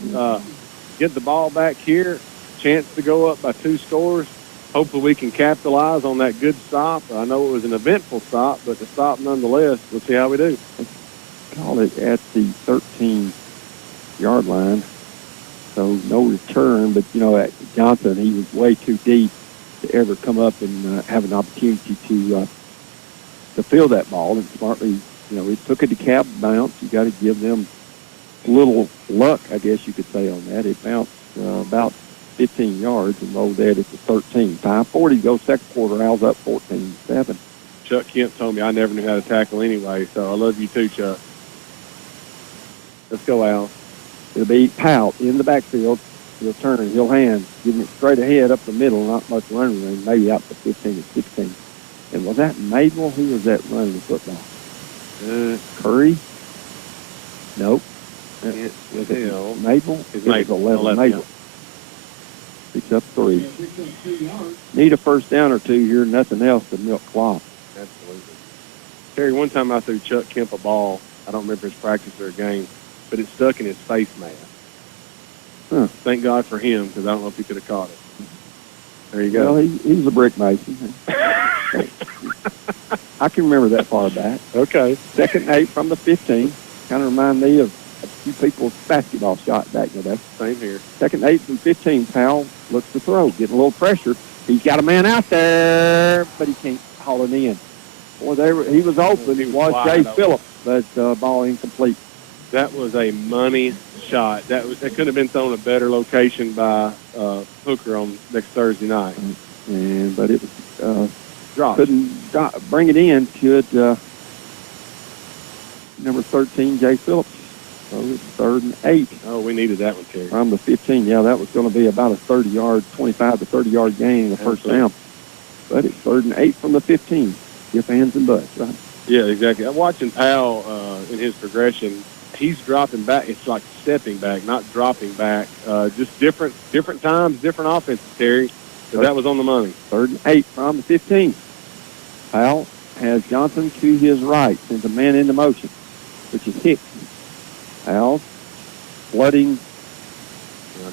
get the ball back here. Chance to go up by 2 scores. Hopefully we can capitalize on that good stop. I know it was an eventful stop, but the stop nonetheless. We'll see how we do. Call it at the 13-yard line. So no return, but, at Johnson, he was way too deep to ever come up and have an opportunity to field that ball. And smartly, it took a DeKalb bounce. You got to give them a little luck, I guess you could say, on that. It bounced about 15 yards and rolled that at the 13. 5:40 goes second quarter. Owls up 14-7. Chuck Kemp told me I never knew how to tackle anyway, so I love you too, Chuck. Let's go, Owls. It'll be Powell in the backfield. He'll turn. He'll hand. Giving it straight ahead up the middle. Not much running room. Maybe out to 15 or 16. And was that Mabel? Who was that running the football? Curry? Nope. Was it Mabel? It's Mabel. Mabel. Picks up 3. Need a first down or 2 here. Nothing else to milk clock. Absolutely. Terry, one time I threw Chuck Kemp a ball. I don't remember his practice or a game, but it stuck in his face mask. Huh. Thank God for him, because I don't know if he could have caught it. There you go. Well, he was a brick mason. I can remember that far back. Okay. 2nd and 8 from the 15. Kind of remind me of a few people's basketball shot back in the day. Same here. 2nd and 8 from 15. Powell looks to throw, getting a little pressure. He's got a man out there, but he can't haul it in. Boy, he was open. It was Jay Phillips, but ball incomplete. That was a money shot. That could have been thrown a better location by Hooker on next Thursday night. But it was dropped. Couldn't bring it in. Could number 13, Jay Phillips. So it's 3rd and 8. Oh, we needed that one, Terry. From the 15. Yeah, that was going to be about a 25 to 30-yard gain, the first down. But it's 3rd and 8 from the 15. Give hands and butts, right? Yeah, exactly. I'm watching Powell in his progression. He's dropping back. It's like stepping back, not dropping back. Just different times, different offenses, Terry. So that was on the money. 3rd and 8 from the 15. Powell has Johnson to his right. Sends a man into motion, which is Hicks. Powell flooding,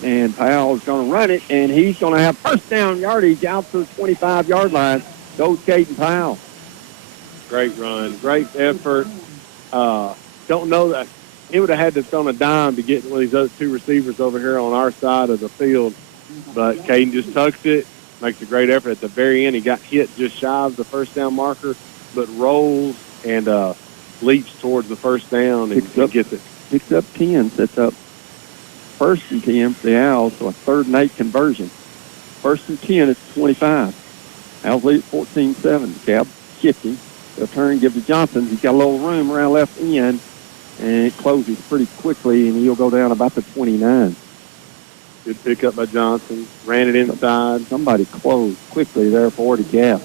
and Powell's going to run it, and he's going to have first down yardage out to the 25-yard line. Goes Caden Powell. Great run, great effort. Don't know that he would have had to throw a dime to get one of these other 2 receivers over here on our side of the field, but Caden just tucks it, makes a great effort. At the very end, he got hit just shy of the first down marker, but rolls and leaps towards the first down and gets it. Picks up 10, sets up 1st and 10 for the Owls, so a 3rd and 8 conversion. 1st and 10 at 25. Owls lead at 14-7. Cab shifting. They'll turn, give to Johnson. He's got a little room around left end, and it closes pretty quickly, and he'll go down about the 29. Good pickup by Johnson. Ran it inside. Somebody closed quickly there for the gap.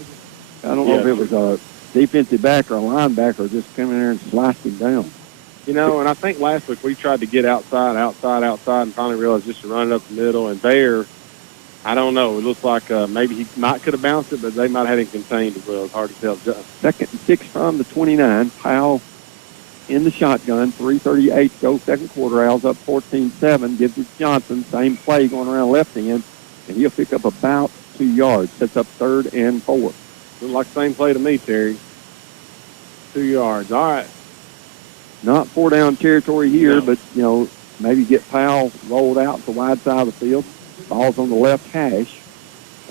I don't know if it was a defensive back or a linebacker just coming in there and sliced him down. And I think last week we tried to get outside, and finally realized just to run it up the middle. And there, I don't know. It looks like maybe he could have bounced it, but they might have had him contained as well. It's hard to tell. 2nd and 6 from the 29. Powell in the shotgun. 3:38 to go second quarter. Owls up 14-7. Gives it to Johnson. Same play going around left end, and he'll pick up about 2 yards. Sets up 3rd and 4. Looks like the same play to me, Terry. 2 yards. All right. Not 4-down territory here, but, maybe get Powell rolled out to the wide side of the field. Ball's on the left hash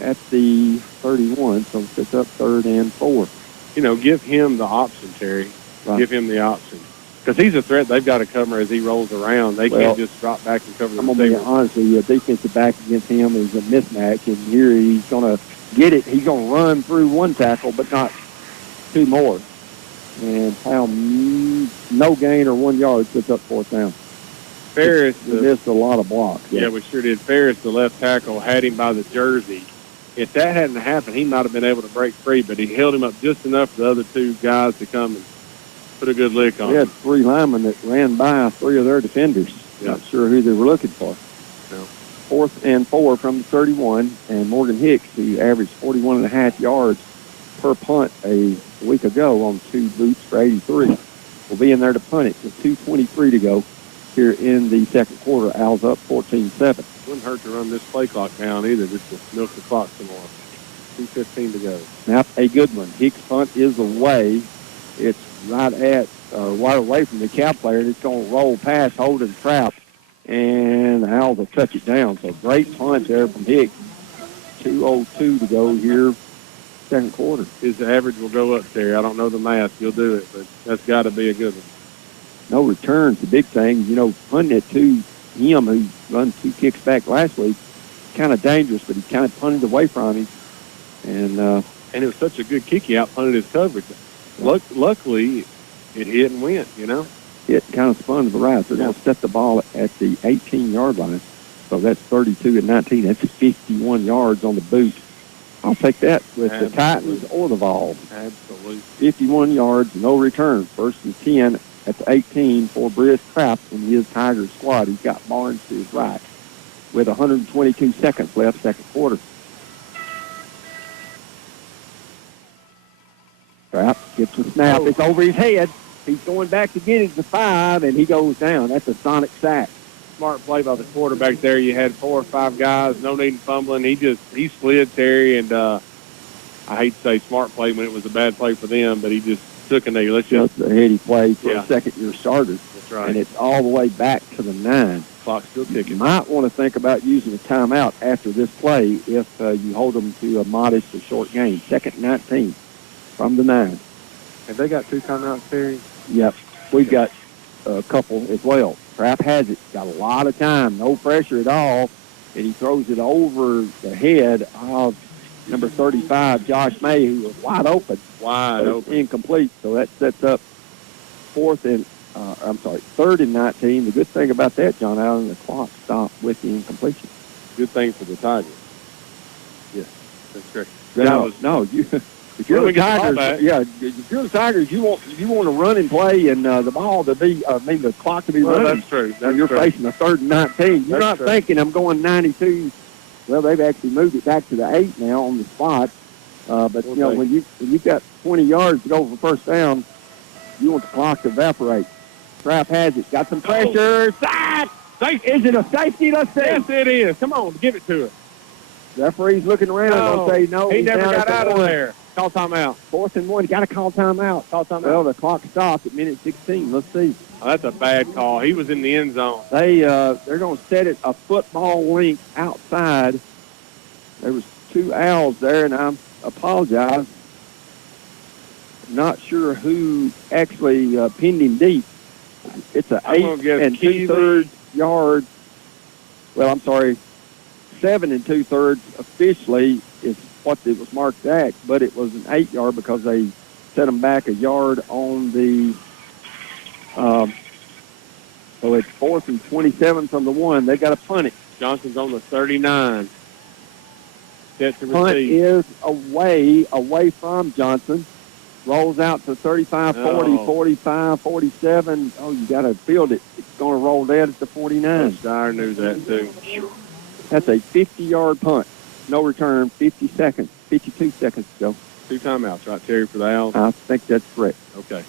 at the 31, so it's up 3rd and 4. Give him the option, Terry. Right. Give him the option. Because he's a threat they've got to cover as he rolls around. They can't just drop back and cover the receiver. I'm going to be honest with you, a defensive back against him is a mismatch, and here he's going to get it. He's going to run through 1 tackle, but not 2 more. And Powell, no gain or 1 yard, sits up 4th down. Ferris missed a lot of blocks. Yeah, we sure did. Ferris, the left tackle, had him by the jersey. If that hadn't happened, he might have been able to break free, but he held him up just enough for the other 2 guys to come and Put a good lick on We had him. 3 linemen that ran by 3 of their defenders. Yeah. Not sure who they were looking for. No. 4th and 4 from the 31, and Morgan Hicks, who averaged 41.5 yards per punt a week ago on 2 boots for 83, will be in there to punt it with 2:23 to go here in the second quarter. Owls up 14-7. Wouldn't hurt to run this play clock down either, just to milk the clock some more. 2:15 to go. Now, a good one. Hicks' punt is away. It's right at, right away from the DeKalb player, and it's going to roll past Holden Trap, and the Owls will touch it down. So great punt there from Hicks. 2:02 to go here, second quarter. His average will go up there. I don't know the math. You'll do it, but that's got to be a good one. No returns, the big thing. You know, punting it to him, who run 2 kicks back last week, kind of dangerous, but he kind of punted away from him. And it was such a good kick. He out-punted his coverage. Luckily, it hit and went, you know. it kind of spun to the right. They're going to set the ball at the 18-yard line. So that's 32-19. That's 51 yards on the boot. I'll take that with the Titans or the Vols. Absolutely. 51 yards, no return. First and 10 at the 18 for Briz Trapp in his Tigers squad. He's got Barnes to his right with 122 seconds left, second quarter. Trapp gets the snap. It's over his head. He's going back to get it to 5, and he goes down. That's a sonic sack. Smart play by the quarterback there. You had 4 or 5 guys, no need in fumbling. He slid, Terry, and I hate to say smart play when it was a bad play for them, but he just took a knee. That's a heady play for a second-year starter. That's right. And it's all the way back to the 9. Clock's still ticking. You might want to think about using a timeout after this play if you hold them to a modest or short game. Second and 19 from the 9. Have they got 2 timeouts, Terry? Yep. We've got a couple as well. Trapp has it. Got a lot of time. No pressure at all. And he throws it over the head of number 35, Josh May, who was wide open. Incomplete. So that sets up third and 19. The good thing about that, John Allen, the clock stopped with the incompletion. Good thing for the Tigers. Yes, that's correct. If you're the Tigers, if you're the Tigers, you want to run and play, and the ball to be, the clock to be running. That's true. You're facing a third and 19. You're not thinking I'm going 92. Well, they've actually moved it back to the 8 now on the spot. But when you've got 20 yards to go for first down, you want the clock to evaporate. Trapp has it. Got some pressure. Sack! Is it a safety? Let's see. Yes, it is. Come on, give it to it. Referee's looking around. They'll say no. He never got out of there. Call timeout. 4th and 1. You got to call timeout. Well, the clock stopped at minute 16. Let's see. Oh, that's a bad call. He was in the end zone. They're going to set it a football length outside. There was 2 Owls there, and I apologize. Not sure who actually pinned him deep. It's an 8 2/3 yard. Well, I'm sorry, 7 2/3 officially is what it was marked at, but it was an 8 yard because they set them back a yard on the. So it's 4th and 27 from the 1. They got to punt it. Johnson's on the 39. Set to Punt receive. is away from Johnson. Rolls out to 35, 40, 45, 47. Oh, you got to field it. It's going to roll dead at the 49. Dyer knew that, too. That's a 50-yard punt. No return, 52 seconds to go. 2 timeouts, right, Terry, for the Owls? I think that's correct. Okay.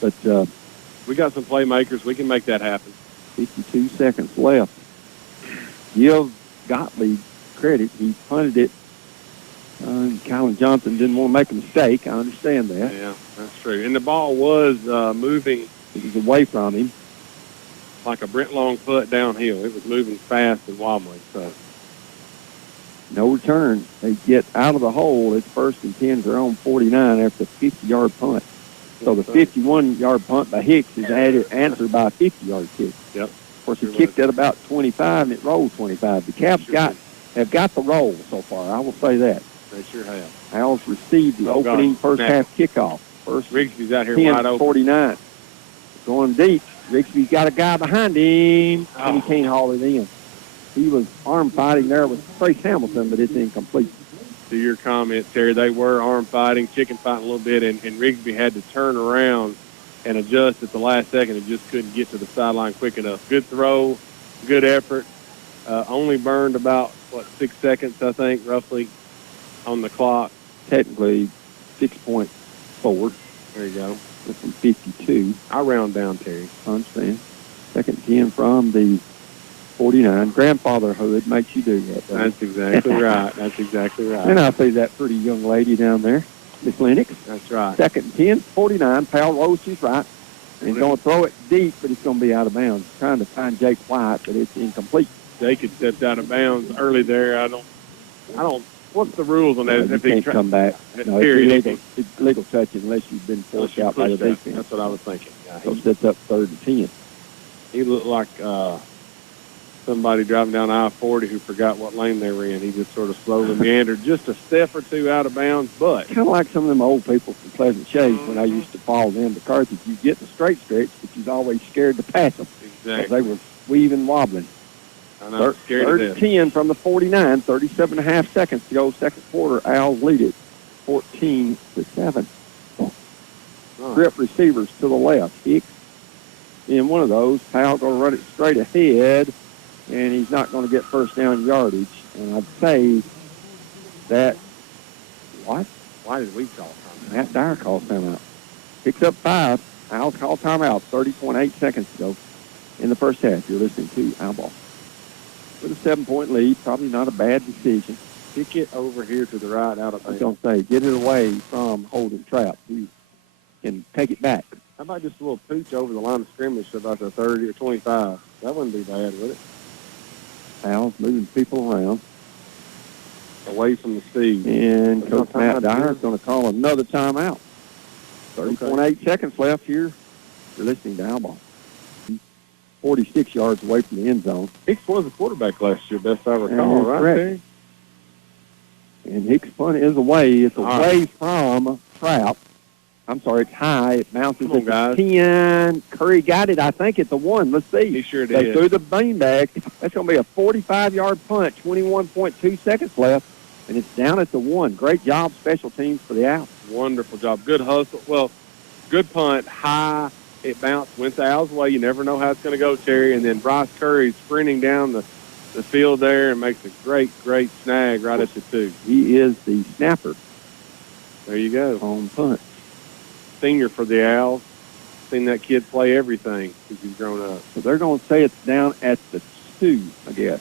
But we got some playmakers. We can make that happen. 52 seconds left. Give Gottlieb credit. He punted it. Colin Johnson didn't want to make a mistake. I understand that. Yeah, that's true. And the ball was moving. It was away from him. Like a Brent Long foot downhill. It was moving fast and wobbly. So no return. They get out of the hole. It's 1st and 10 for their own 49 after a 50-yard punt. So the 51-yard punt by Hicks is answered by a 50-yard kick. Yep. Of course, he kicked at about 25, and it rolled 25. The Caps have got the roll so far. I will say that. They sure have. Owls received the opening first-half kickoff. First Rigsby's out here wide open. 49. Going deep. Rigsby's got a guy behind him, and he can't haul it in. He was arm fighting there with Trace Hamilton, but it's incomplete. To your comment, Terry, they were arm fighting, chicken fighting a little bit, and Rigsby had to turn around and adjust at the last second and just couldn't get to the sideline quick enough. Good throw, good effort. Only burned about, 6 seconds, I think, roughly, on the clock. Technically 6.4. There you go. That's from 52. I round down, Terry. I understand. Second 10 from the 49. Grandfatherhood makes you do that, though. That's exactly right. That's exactly right. And I see that pretty young lady down there, Miss Lennox. That's right. Second 10, 49. Powell rolls his right. And he's going to throw it deep, but it's going to be out of bounds. Trying to find Jake White, but it's incomplete. Jake had stepped out of bounds early there. I don't. What's the rules on that? You can't come back. No, it's illegal touching unless you've been forced out by the defense. That's what I was thinking. Yeah, So sets up 3rd and 10. He looked like somebody driving down I-40 who forgot what lane they were in. He just sort of slowly meandered just a step or two out of bounds, but Kind of like some of them old people from Pleasant Shades when I used to follow them to Carthage. You get the straight stretch, but you're always scared to pass them. exactly. They were weaving, wobbling. I know. Scared to 3rd and death. 10 from the 49, 37.5 seconds to go. Second quarter, Owls lead it 14-7. Grip receivers to the left. Hicks in one of those. Powell going to run it straight ahead, and he's not going to get first down yardage. And I'd say that, what? Why did we call timeout? Matt Dyer calls timeout. Picks up 5. Owls call timeout. 30.8 seconds to go in the first half. You're listening to Owl Ball. With a 7-point lead, probably not a bad decision. Kick it over here to the right out of I was bounds. going to say, get it away from Holden Trap. He can take it back. How about just a little pooch over the line of scrimmage to about the 30 or 25? That wouldn't be bad, would it? Owls moving people around. Away from the speed. And That's Coach not Matt timeout, Dyer is is it? going to call another timeout. 30.8 seconds left here. You're listening to Owl Ball. 46 yards away from the end zone. Hicks was a quarterback last year, best I recall, That's right, correct. Terry? And Hicks' punt is away. It's All away right. from Trap. I'm sorry, it's high. It bounces Come on, at guys. the 10. Curry got it, I think, at the 1. Let's see. He sure They did. threw the beanbag. That's going to be a 45-yard punt, 21.2 seconds left, and it's down at the 1. Great job, special teams for the Owls. Wonderful job. Good hustle. Well, good punt, high. It bounced, went the Owls' way. You never know how it's going to go, Terry. And then Bryce Curry sprinting down the field there and makes a great, great snag right at the 2. He is the snapper There you go. on punt. Senior for the Owls. Seen that kid play everything since he's grown up. So they're going to say it's down at the 2, I guess.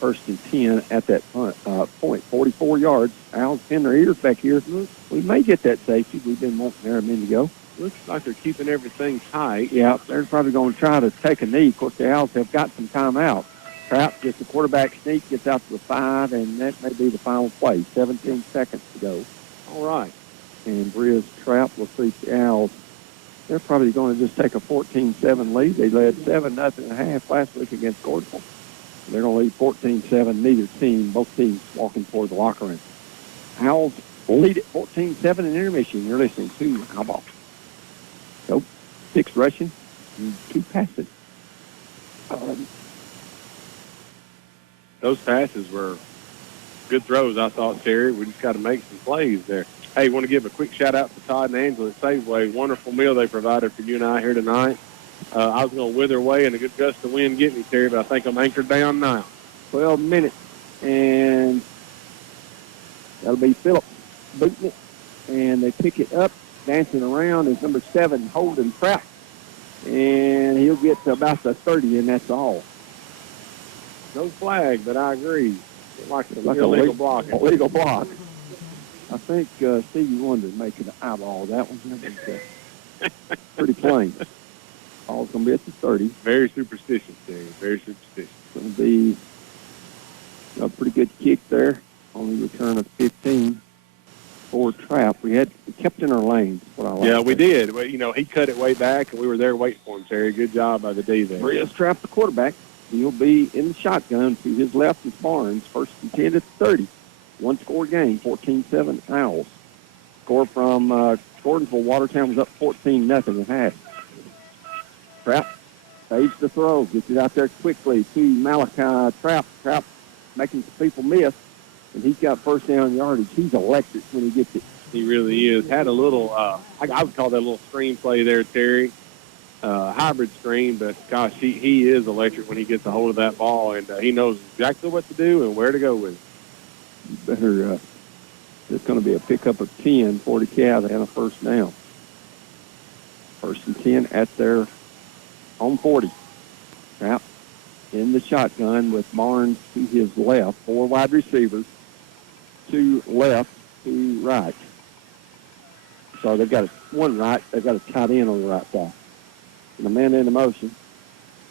1st and 10 at that point. 44 yards. Owls pin their ears back here. We may get that safety. We've been wanting there a minute ago. Looks like they're keeping everything tight. Yeah, they're probably going to try to take a knee. Of course, the Owls have got some time out. Trap gets the quarterback sneak, gets out to the 5, and that may be the final play. 17 seconds to go. All right. And Briz Trap will see the Owls. They're probably going to just take a 14-7 lead. They led 7-0 at half last week against Gordonsville. They're going to lead 14-7. Neither team, both teams walking toward the locker room. Owls lead at 14-7 in intermission. You're listening to Owl Ball. So, 6 rushing and 2 passing. Those passes were good throws, I thought, Terry. We just got to make some plays there. Hey, want to give a quick shout-out to Todd and Angela at Safeway. Wonderful meal they provided for you and I here tonight. I was going to wither away and a good gust of wind get me, Terry, but I think I'm anchored down now. 12 minutes. And that'll be Phillips booting it. And they pick it up. Dancing around is number 7, Holden Pratt. And he'll get to about the 30, and that's all. No flag, but I agree. It like some Like illegal blocking. Illegal block. I think Stevie Wonder making an eyeball that one. That was, pretty plain. Ball's going to be at the 30. Very superstitious, Terry. Very superstitious. Going to be a pretty good kick there. Only return of 15 for Trap. We kept in our lanes. What I like. Yeah, we did. Well, you know, he cut it way back, and we were there waiting for him, Terry. Good job by the D there. Briz Trap, the quarterback. He'll be in the shotgun. To his left is Barnes. 1st and 10 at the 30. One-score game, 14-7 Owls. Score from Gordonsville. Watertown was up 14-0 at half. Trap fades the throw. Gets it out there quickly to Malachi Trap. Trap making some people miss. And he's got first down yardage. He's electric when he gets it. He really is. Had a little, I would call that a little screenplay there, Terry. Hybrid screen, but gosh, he is electric when he gets a hold of that ball, and he knows exactly what to do and where to go with it. You better, it's going to be a pickup of 10 for DeKalb and a first down. First and 10 at their home 40. Trap in the shotgun with Barnes to his left. 4 wide receivers, 2 left, 2 right. So they've got one right. They've got a tight end on the right side. And a man into motion.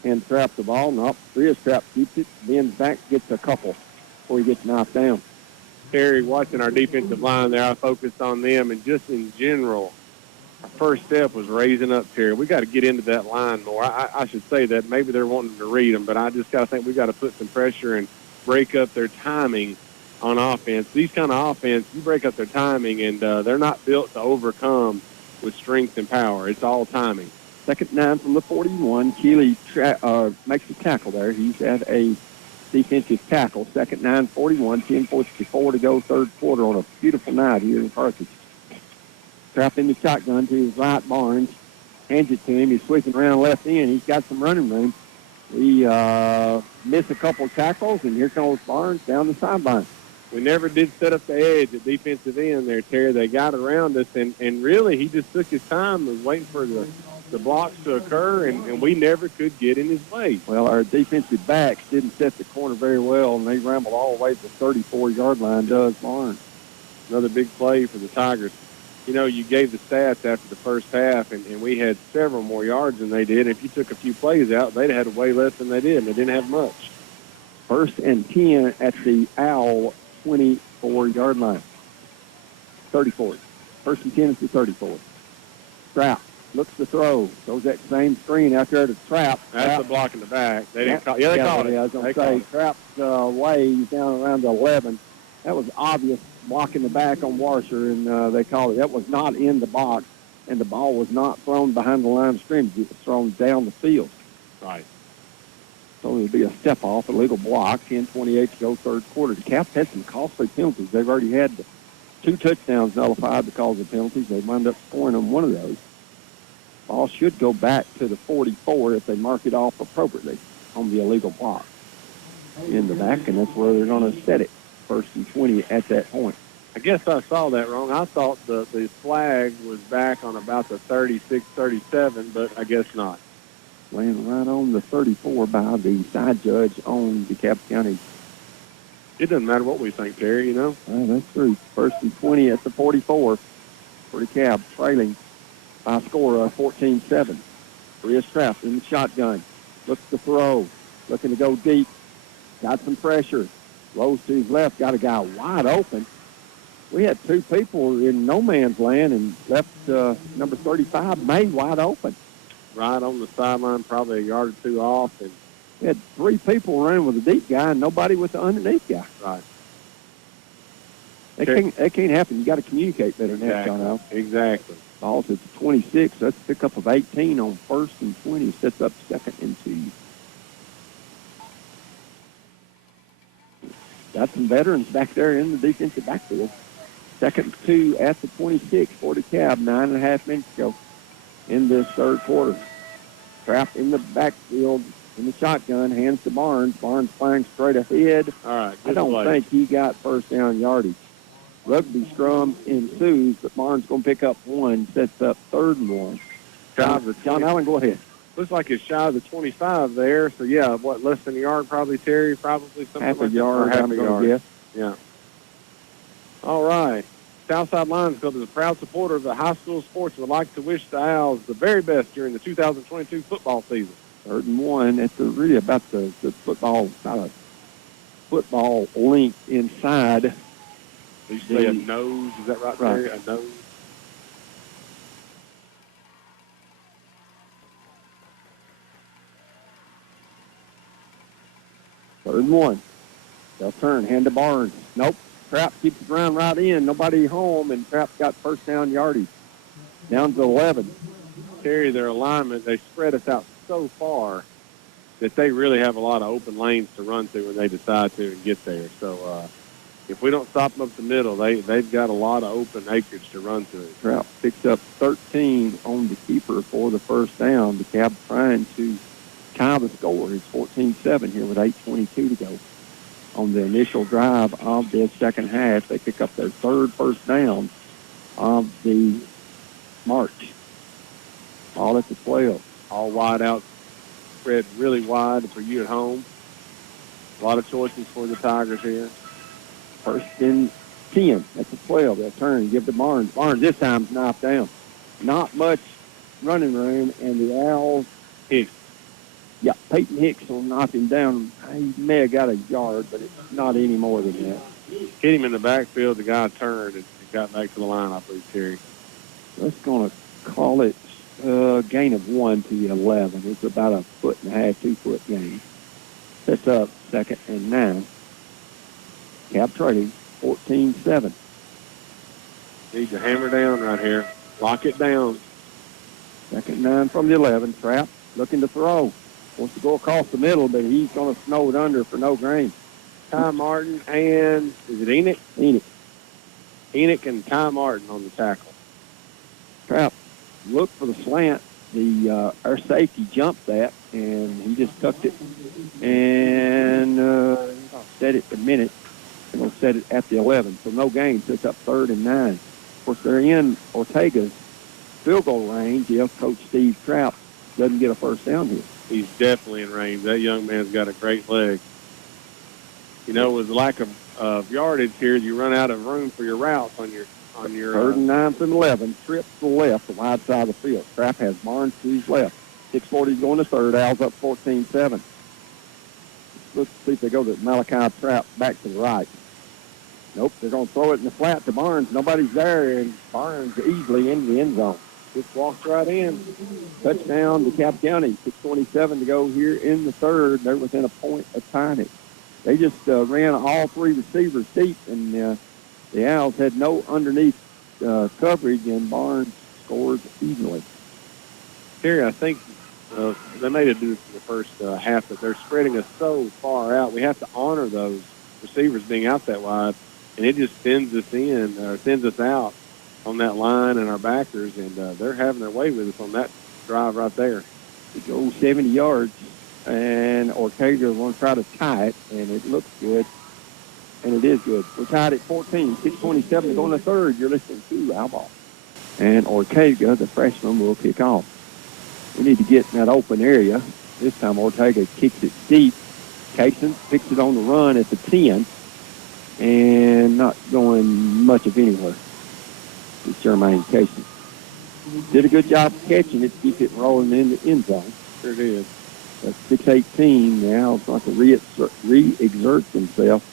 And Trap the ball. Nope. Trap keeps it. Bends back, gets a couple before he gets knocked down. Terry, watching our defensive line there, I focused on them, and just in general, our first step was raising up Terry. We got to get into that line more. I should say that maybe they're wanting to read them, but I just got to think we got to put some pressure and break up their timing on offense. These kind of offense, you break up their timing, and they're not built to overcome with strength and power. It's all timing. Second 9 from the 41. Keeley makes the tackle there. He's at a defensive tackle. Second 9, 41, 10:54 to go, third quarter on a beautiful night here in Carthage. Trap in the shotgun to his right, Barnes. Hands it to him. He's switching around left end. He's got some running room. He missed a couple of tackles, and here comes Barnes down the sideline. We never did set up the edge at defensive end there, Terry. They got around us, and really he just took his time and was waiting for the blocks to occur, and we never could get in his way. Well, our defensive backs didn't set the corner very well, and they rambled all the way to the 34-yard line, does Barnes. Another big play for the Tigers. You know, you gave the stats after the first half, and we had several more yards than they did. If you took a few plays out, they'd have had way less than they did, and they didn't have much. First and 10 at the Owl 24-yard line. 34. First and 10 at the 34. Trap looks to throw. Goes that same screen out there to Trap. That's a block in the back. They didn't call. Yeah, they called it. I was going to say, Trap's way down around the 11. That was obvious block in the back on Washer, and they called it. That was not in the box, and the ball was not thrown behind the line of scrimmage. It was thrown down the field. Right. So it would be a step-off, a legal block, 10:28 to go, third quarter. The Caps had some costly penalties. They've already had 2 touchdowns nullified because of penalties. They wound up scoring on one of those. Ball should go back to the 44 if they mark it off appropriately on the illegal block in the back, and that's where they're going to set it, first and 20 at that point. I guess I saw that wrong. I thought the flag was back on about the 36, 37, but I guess not. Laying right on the 34 by the side judge on DeKalb County. It doesn't matter what we think, Terry, you know. That's true. First and 20 at the 44 for DeKalb, trailing by a score of 14-7. Rhea Trap in the shotgun. Looks to throw. Looking to go deep. Got some pressure. Rolls to his left. Got a guy wide open. We had 2 people in no man's land and left number 35, May, wide open. Right on the sideline, probably a yard or 2 off. And we had 3 people running with a deep guy and nobody with the underneath guy. Right. That can't happen. You got to communicate better than that, John. Exactly. Ball's at 26. That's a pickup of 18 on first and 20. Sets up second and 2. Got some veterans back there in the defensive backfield. Second and 2 at the 26 for DeKalb. 9.5 minutes ago in this third quarter. Trap in the backfield in the shotgun. Hands to Barnes. Barnes flying straight ahead. All right. I don't think he got first down yardage. Rugby scrum ensues, but Barnes going to pick up 1, sets up third and 1. John Allen, go ahead. Looks like it's shy of the 25 there. So, yeah, less than a yard probably, Terry? Probably something half like a yard, that. Half a yard. Guess. Yeah. All right. Southside Lions Club is a proud supporter of the high school sports and would like to wish the Owls the very best during the 2022 football season. Third and 1. It's really about the football, about a football length inside. You say a nose, is that right, Terry? A nose? Third and 1. They'll turn, hand to Barnes. Nope. Trap keeps the ground right in. Nobody home, and Trap got first down yardage. Down to 11. Terry, their alignment, they spread us out so far that they really have a lot of open lanes to run through when they decide to and get there. So if we don't stop them up the middle, they've got a lot of open acreage to run through. Trout picks up 13 on the keeper for the first down. DeKalb trying to tie the score. It's 14-7 here with 8:22 to go. On the initial drive of the second half, they pick up their third first down of the march. All at the 12. All wide out, spread really wide for you at home. A lot of choices for the Tigers here. First and 10 at the 12. They'll turn and give to Barnes. Barnes this time's knocked down. Not much running room, and the Owls, Hicks. yeah, Peyton Hicks will knock him down. He may have got a yard, but it's not any more than that. Hit him in the backfield. The guy turned and got back to the line, I believe, Terry. Let's going to call it a gain of 1 to the 11. It's about a 1.5 2 foot gain. Sets up second and 9. Cap trading 14-7. Need to hammer down right here. Lock it down. Second 9 from the 11. Trap looking to throw. Wants to go across the middle, but he's going to snow it under for no gain. Ty Martin and, is it Enoch? Enoch. Enoch and Ty Martin on the tackle. Trap looked for the slant. Our safety jumped that, and he just tucked it and set it a minute. They're going to set it at the 11. So no gain. Sets up 3rd and 9. Of course, they're in Ortega's field goal range if Coach Steve Trout doesn't get a first down here. He's definitely in range. That young man's got a great leg. You know, with the lack of yardage here, you run out of room for your routes on your 3rd and 9 from 11. Trip to the left, the wide side of the field. Trap has Barnes to his left. 6:40 going to third. Owls up 14-7. Let's see if they go to Malachi Trap back to the right. Nope, they're going to throw it in the flat to Barnes. Nobody's there, and Barnes easily into the end zone. Just walks right in. Touchdown to DeKalb County. 6:27 to go here in the third. They're within a point of tying it. They just ran all 3 receivers deep, and the Owls had no underneath coverage, and Barnes scores easily. Terry, I think they made it do it in the first half, but they're spreading us so far out. We have to honor those receivers being out that wide, and it just thins us out on that line and our backers, and they're having their way with us on that drive right there. It goes 70 yards, and Ortega will try to tie it, and it looks good, and it is good. We're tied at 14, 6:27 to go in the third. You're listening to Owl Ball. And Ortega, the freshman, will kick off. We need to get in that open area. This time Ortega kicks it deep. Cason picks it on the run at the 10, and not going much of anywhere. It's Jermaine Cason. Did a good job catching it to keep it rolling in the end zone. Sure did. That's 6:18 now. It's like to re-exert themselves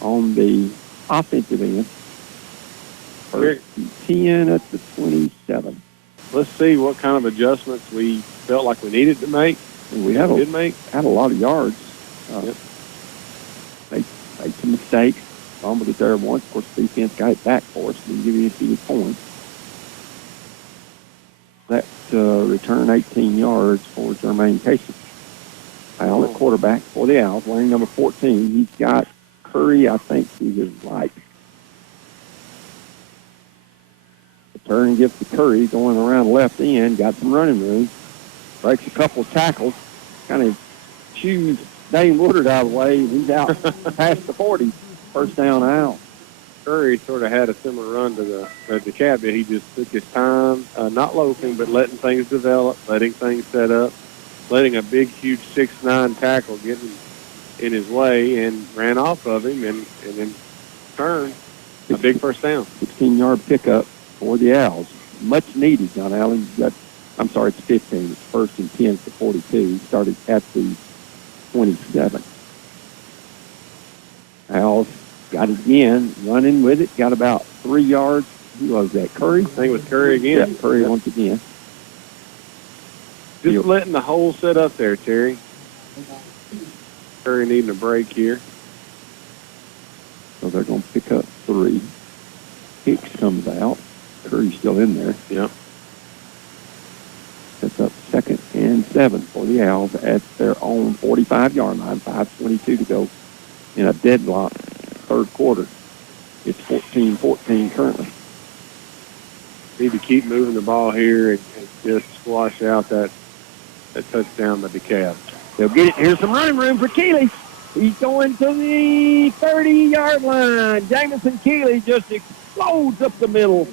on the offensive end. First and 10 at the 27. Let's see what kind of adjustments we felt like we needed to make. And we had a lot of yards. Yep. Made some mistakes. Fumbled it there once. Of course, the defense got it back for us. Didn't give you a few points. That return 18 yards for Jermaine Cason. Foul at quarterback for the Owls, wearing number 14. He's got Curry, I think, to his right. The turn gives to Curry, going around left end. Got some running room. Breaks a couple of tackles. Kind of chews Dane Woodard out of the way. He's out past the 40. First down, Owl. Curry sort of had a similar run to the DeKalb. He just took his time, not loafing, but letting things develop, letting things set up, letting a big, huge 6'9" tackle get in his way, and ran off of him, and then turned a big first down. 16-yard pickup for the Owls. Much needed, John Allen. It's 15. It's 1st and 10 to 42. He started at the 27. Owls got it again, running with it, got about 3 yards. Who was that, Curry? I think it was Curry again. Yeah, Curry once again. Just letting the hole set up there, Terry. Curry needing a break here. So they're going to pick up 3. Hicks comes out. Curry's still in there. Yeah. That's up 2nd and 7 for the Owls at their own 45-yard line. 5:22 to go in a deadlock third quarter. It's 14-14 currently. Need to keep moving the ball here and just squash out that touchdown by DeKalb. They'll get it. Here's some running room for Keeley. He's going to the 30-yard line. Jamison Keeley just explodes up the middle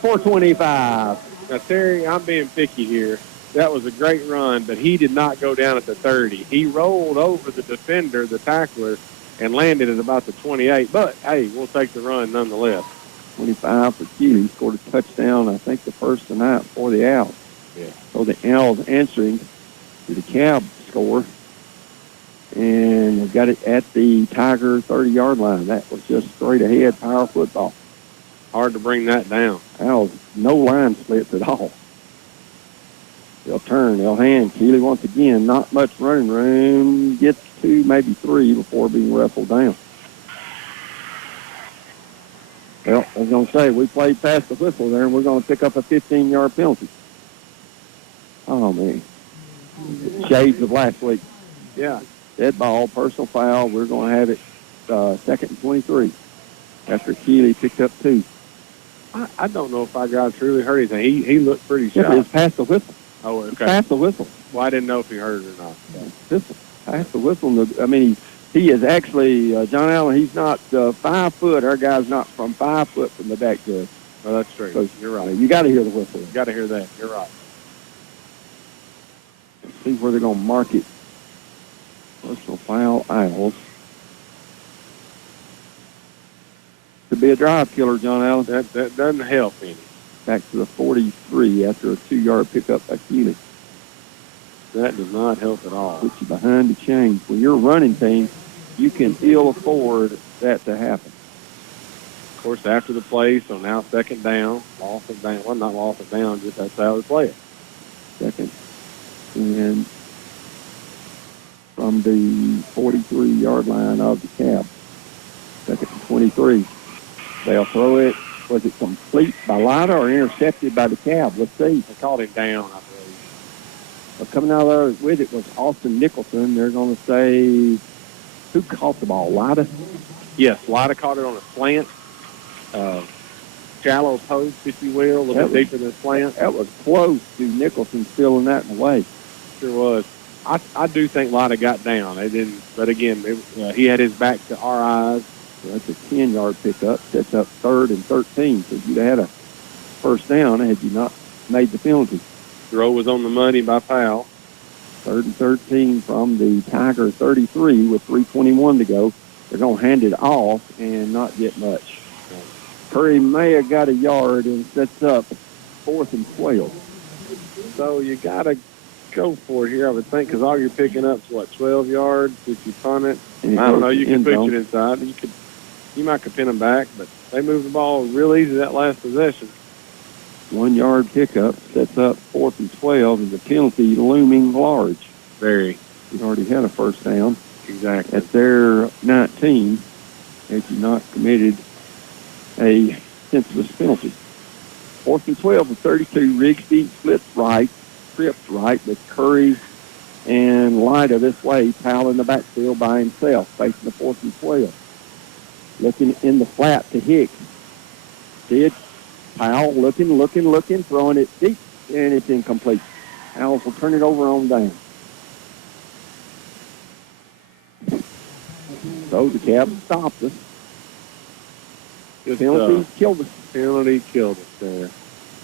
for 25. Now, Terry, I'm being picky here. That was a great run, but he did not go down at the 30. He rolled over the defender, the tackler, and landed at about the 28. But, hey, we'll take the run nonetheless. 25 for Keeley. Scored a touchdown, I think, the first tonight for the Owls. Yeah. So the Owls answering to the DeKalb score. And we've got it at the Tiger 30-yard line. That was just straight ahead power football. Hard to bring that down. Owls, no line splits at all. They'll turn, they'll hand. Keeley once again, not much running room. Gets 2, maybe 3 before being wrestled down. Well, I was going to say, we played past the whistle there, and we're going to pick up a 15-yard penalty. Oh, man. Shades of last week. Yeah. Dead ball, personal foul. We're going to have it 2nd and 23 after Keeley picked up 2. I don't know if our guys really heard anything. He looked pretty Yeah, sharp. it's past the whistle. Oh, It's okay. past the whistle. Well, I didn't know if he heard it or not. Whistle. Past the whistle. I mean, he is actually, John Allen, he's not 5 foot. Our guy's not from 5 foot from the back judge. Oh, that's true. So You're right. you got to hear the whistle. You got to hear that. You're right. Let's see where they're going to mark it. Personal foul, Owls. Could be a drive killer, John Allen. That doesn't help any. Back to the 43 after a 2-yard pickup by Keeley. That does not help at all. Put you behind the chains. When you're a running team, you can ill afford that to happen. Of course, after the play, so now 2nd down, loss of down. Well, not loss of down, just that's how we play it. 2nd and from the 43-yard line of DeKalb. 2nd and 23. They'll throw it. Was it complete by Lida or intercepted by DeKalb? Let's see. They called him down, I believe. Well, coming out there with it was Austin Nicholson. They're going to say, who caught the ball? Lida? Yes, Lida caught it on a slant, shallow post, if you will, a little bit deeper than slant. That was close to Nicholson stealing that in the way. Sure was. I do think Lida got down. They didn't, but again, he had his back to our eyes. So that's a 10-yard pickup. Sets up 3rd and 13. So you'd have had a first down had you not made the penalty. Throw was on the money by Powell. 3rd and 13 from the Tiger 33 with 3:21 to go. They're going to hand it off and not get much. Curry may have got a yard and sets up 4th and 12. So you got to go for it here, I would think, because all you're picking up is, 12 yards if you punt it? I don't know. You can push it inside. You might could pin them back, but they moved the ball real easy that last possession. 1-yard pickup sets up 4th and 12, and the penalty looming large. Very. You already had a first down. Exactly. At their 19, had you not committed a senseless penalty. 4th and 12 with 32. Rigsby splits right, trips right with Curry and Lida this way. Powell in the backfield by himself, facing the 4th and 12. Looking in the flat to Hicks. Powell looking, throwing it deep, and it's incomplete. Owls will turn it over on down. So DeKalb stopped us. Penalty killed us. Penalty killed us there.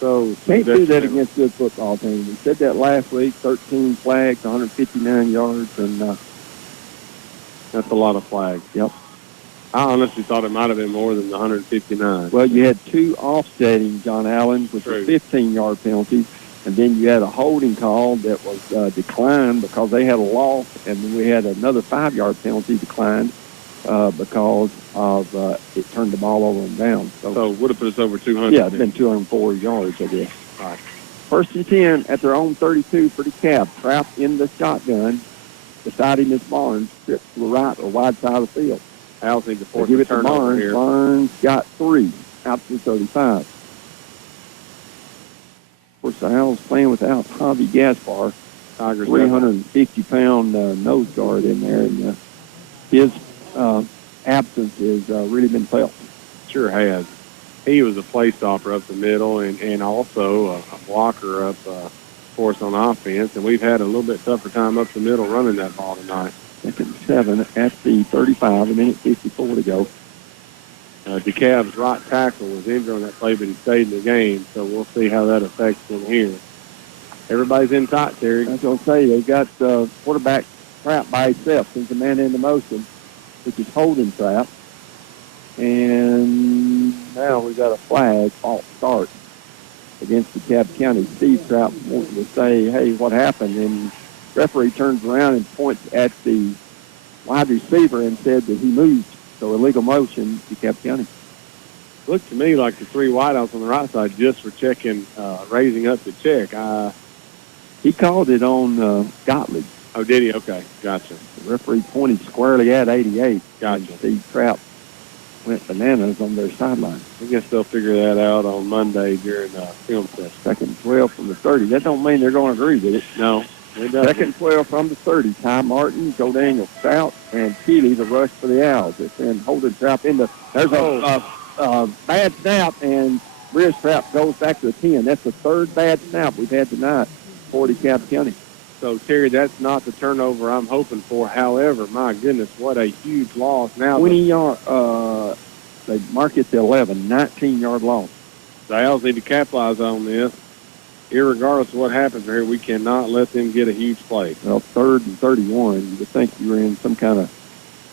So Can't do that against good football teams. We said that last week. 13 flags, 159 yards, and that's a lot of flags. Yep. I honestly thought it might have been more than the 159. Well, you had 2 offsetting, John Allen, which were 15-yard penalties, and then you had a holding call that was declined because they had a loss, and then we had another 5-yard penalty declined because of it turned the ball over and down. So it would have put us over 200. Yeah, it's been 204 yards, I guess. All right. 1st and 10 at their own 32 for DeKalb. Trapped in the shotgun. Beside him is Barnes. Trips to the right or wide side of the field. Owls need to force give a it to turnover Barnes. here. Barnes got 3 out to the 35. Of course, the Owls playing without Javi Gaspar. Tigers 350-pound nose guard in there, and his absence has really been felt. sure has. He was a play stopper up the middle and also a blocker up for us on offense. And we've had a little bit tougher time up the middle running that ball tonight. 2nd and 7 at the 35, a minute 54 to go. DeKalb's right tackle was injured on that play, but he stayed in the game. So we'll see how that affects him here. Everybody's in tight, Terry. I was going to say, they've got quarterback trap by itself. Since the man into motion, which is holding trap. And now we've got a flag, false start against DeKalb County. Steve Trout wanted to say, hey, what happened? And the referee turns around and points at the wide receiver and said that he moved. So illegal motion, DeKalb County. Looked to me like the 3 wideouts on the right side just for checking, raising up the check. He called it on Gottlieb. Oh, did he? Okay, gotcha. The referee pointed squarely at 88. Gotcha. Steve Trout went bananas on their sideline. I guess they'll figure that out on Monday during film session. 2nd and 12 from the 30. That don't mean they're going to agree with it. No, it doesn't. 2nd and 12 from the 30. Ty Martin, Joe Daniel Stout, and Keeley, the rush for the Owls. It's in holding trap into. There's a bad snap, and wrist trap goes back to the 10. That's the 3rd bad snap we've had tonight for DeKalb County. So, Terry, that's not the turnover I'm hoping for. However, my goodness, what a huge loss. Now 20-yard, they mark it to 11, 19-yard loss. The Owls need to capitalize on this. Irregardless of what happens here, we cannot let them get a huge play. Well, 3rd and 31, you would think you were in some kind of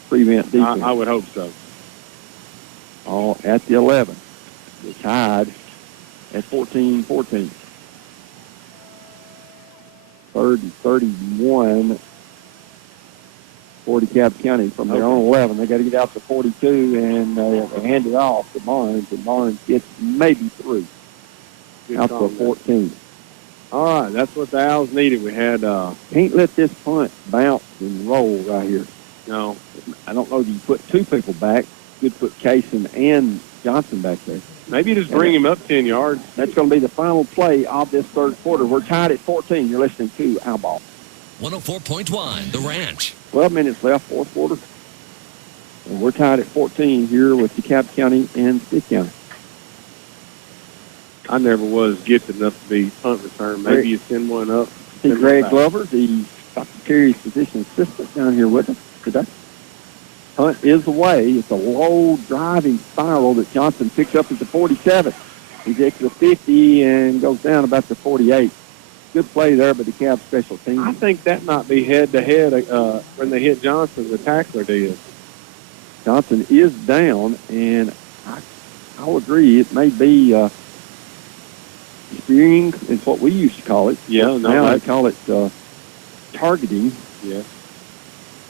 prevent defense. I would hope so. All at the 11. They're tied at 14-14. 3rd and 31 for DeKalb County from their own 11. They got to get out to 42, and they hand it off to Barnes, and Barnes gets maybe through. Out to 14. All right, that's what the Owls needed. We had can't let this punt bounce and roll right here. No. I don't know if you put 2 people back. You could put Kaysen and Johnson back there. Maybe you just bring him up 10 yards. That's going to be the final play of this 3rd quarter. We're tied at 14. You're listening to Owl Ball. 104.1, The Ranch. 12 minutes left, 4th quarter. And we're tied at 14 here with DeKalb County and Smith County. I never was gifted enough to be punt return. Maybe you send one up. See Greg Glover, the Dr. Terry's physician assistant down here with us today. Punt is away. It's a low driving spiral that Johnson picks up at the 47. He's at the 50 and goes down about the 48. Good play there by the DeKalb special team. I think that might be head-to-head when they hit Johnson, the tackler did. Johnson is down, and I'll agree. It may be spearing is what we used to call it. Yeah, now I call it targeting. Yeah.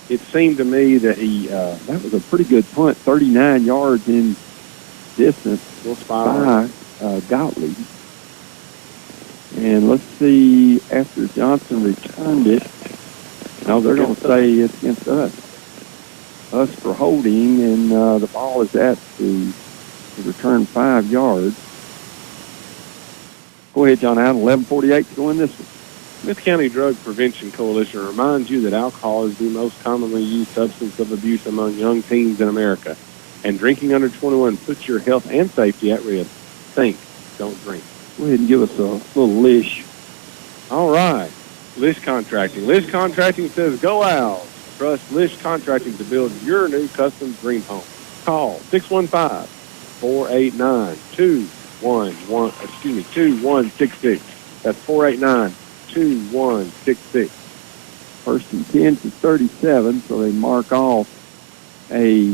It seemed to me that that was a pretty good punt, 39 yards in distance by Gottlieb. And let's see, after Johnson returned it, now they're going to say it's against us. Us for holding, and the ball is at the return 5 yards. Go ahead, John Allen, 11:48 to go in this one. Smith County Drug Prevention Coalition reminds you that alcohol is the most commonly used substance of abuse among young teens in America. And drinking under 21 puts your health and safety at risk. Think, don't drink. Go ahead and give us a little Lish. All right. Lish Contracting. Lish Contracting says, go Owls. Trust Lish Contracting to build your new custom dream home. Call 615-489-2166. That's 489-2166. 1st and 10 to 37, so they mark off a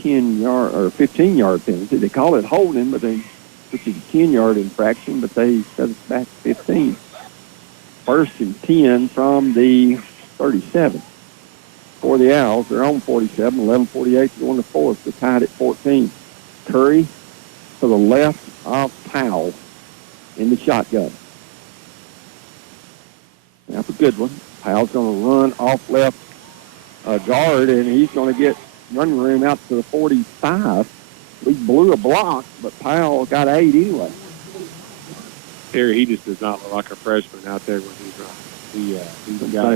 10-yard or 15-yard penalty. They call it holding, but which is a 10-yard infraction, but they set us back 15. 1st and 10 from the 37. For the Owls, they're on 47, 11:48 to go in the 4th. They're tied at 14. Curry to the left of Powell in the shotgun. That's a good one. Powell's going to run off left guard, and he's going to get running room out to the 45. We blew a block, but Powell got 8 anyway. Terry, he just does not look like a freshman out there when he's running.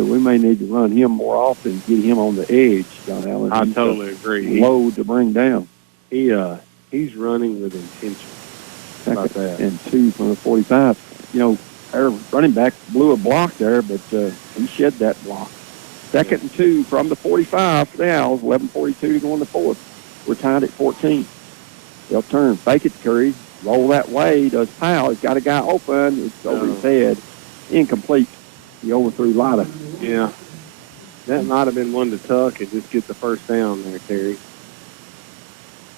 We may need to run him more often, get him on the edge, John Allen. I totally agree. Load to bring down. He He's running with intention. How about that? And 2 from the 45. You know, our running back blew a block there, but he shed that block. Second and 2 from the 45 for the Owls. 11:42 to go in the fourth. We're tied at 14. They'll turn, fake it to Curry, roll that way, does Powell. He's got a guy open. It's over his head. Incomplete. He overthrew Lotta. Yeah. That might have been one to tuck and just get the first down there, Terry.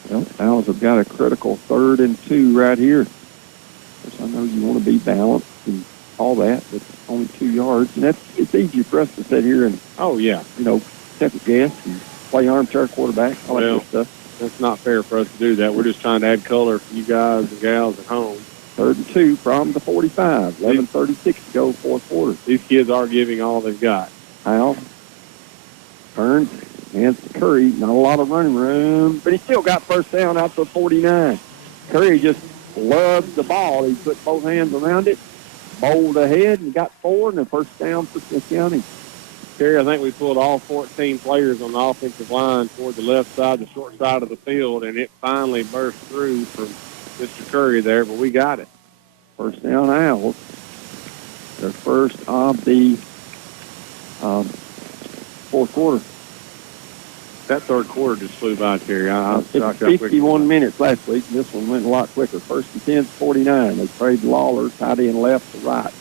Well, Owls have got a critical 3rd and 2 right here. Of course, I know you want to be balanced and all that, but only 2 yards. And it's easy for us to sit here and, second guess and play armchair quarterback, all that good stuff. That's not fair for us to do that. We're just trying to add color for you guys and gals at home. 3rd and 2 from the 45. 11:36 to go, fourth quarter. These kids are giving all they've got. Powell turns, hands to Curry. Not a lot of running room, but he still got first down out to 49. Curry just loves the ball. He put both hands around it, bowled ahead, and got 4 and a first down for Smith County. Terry, I think we pulled all 14 players on the offensive line toward the left side, the short side of the field, and it finally burst through from Mr. Curry there, but we got it. First down Owls. Their first of the fourth quarter. That third quarter just flew by, Terry. It's 51 minutes last week, and this one went a lot quicker. First and 10, 49. They trade Lawler, tight end left to right.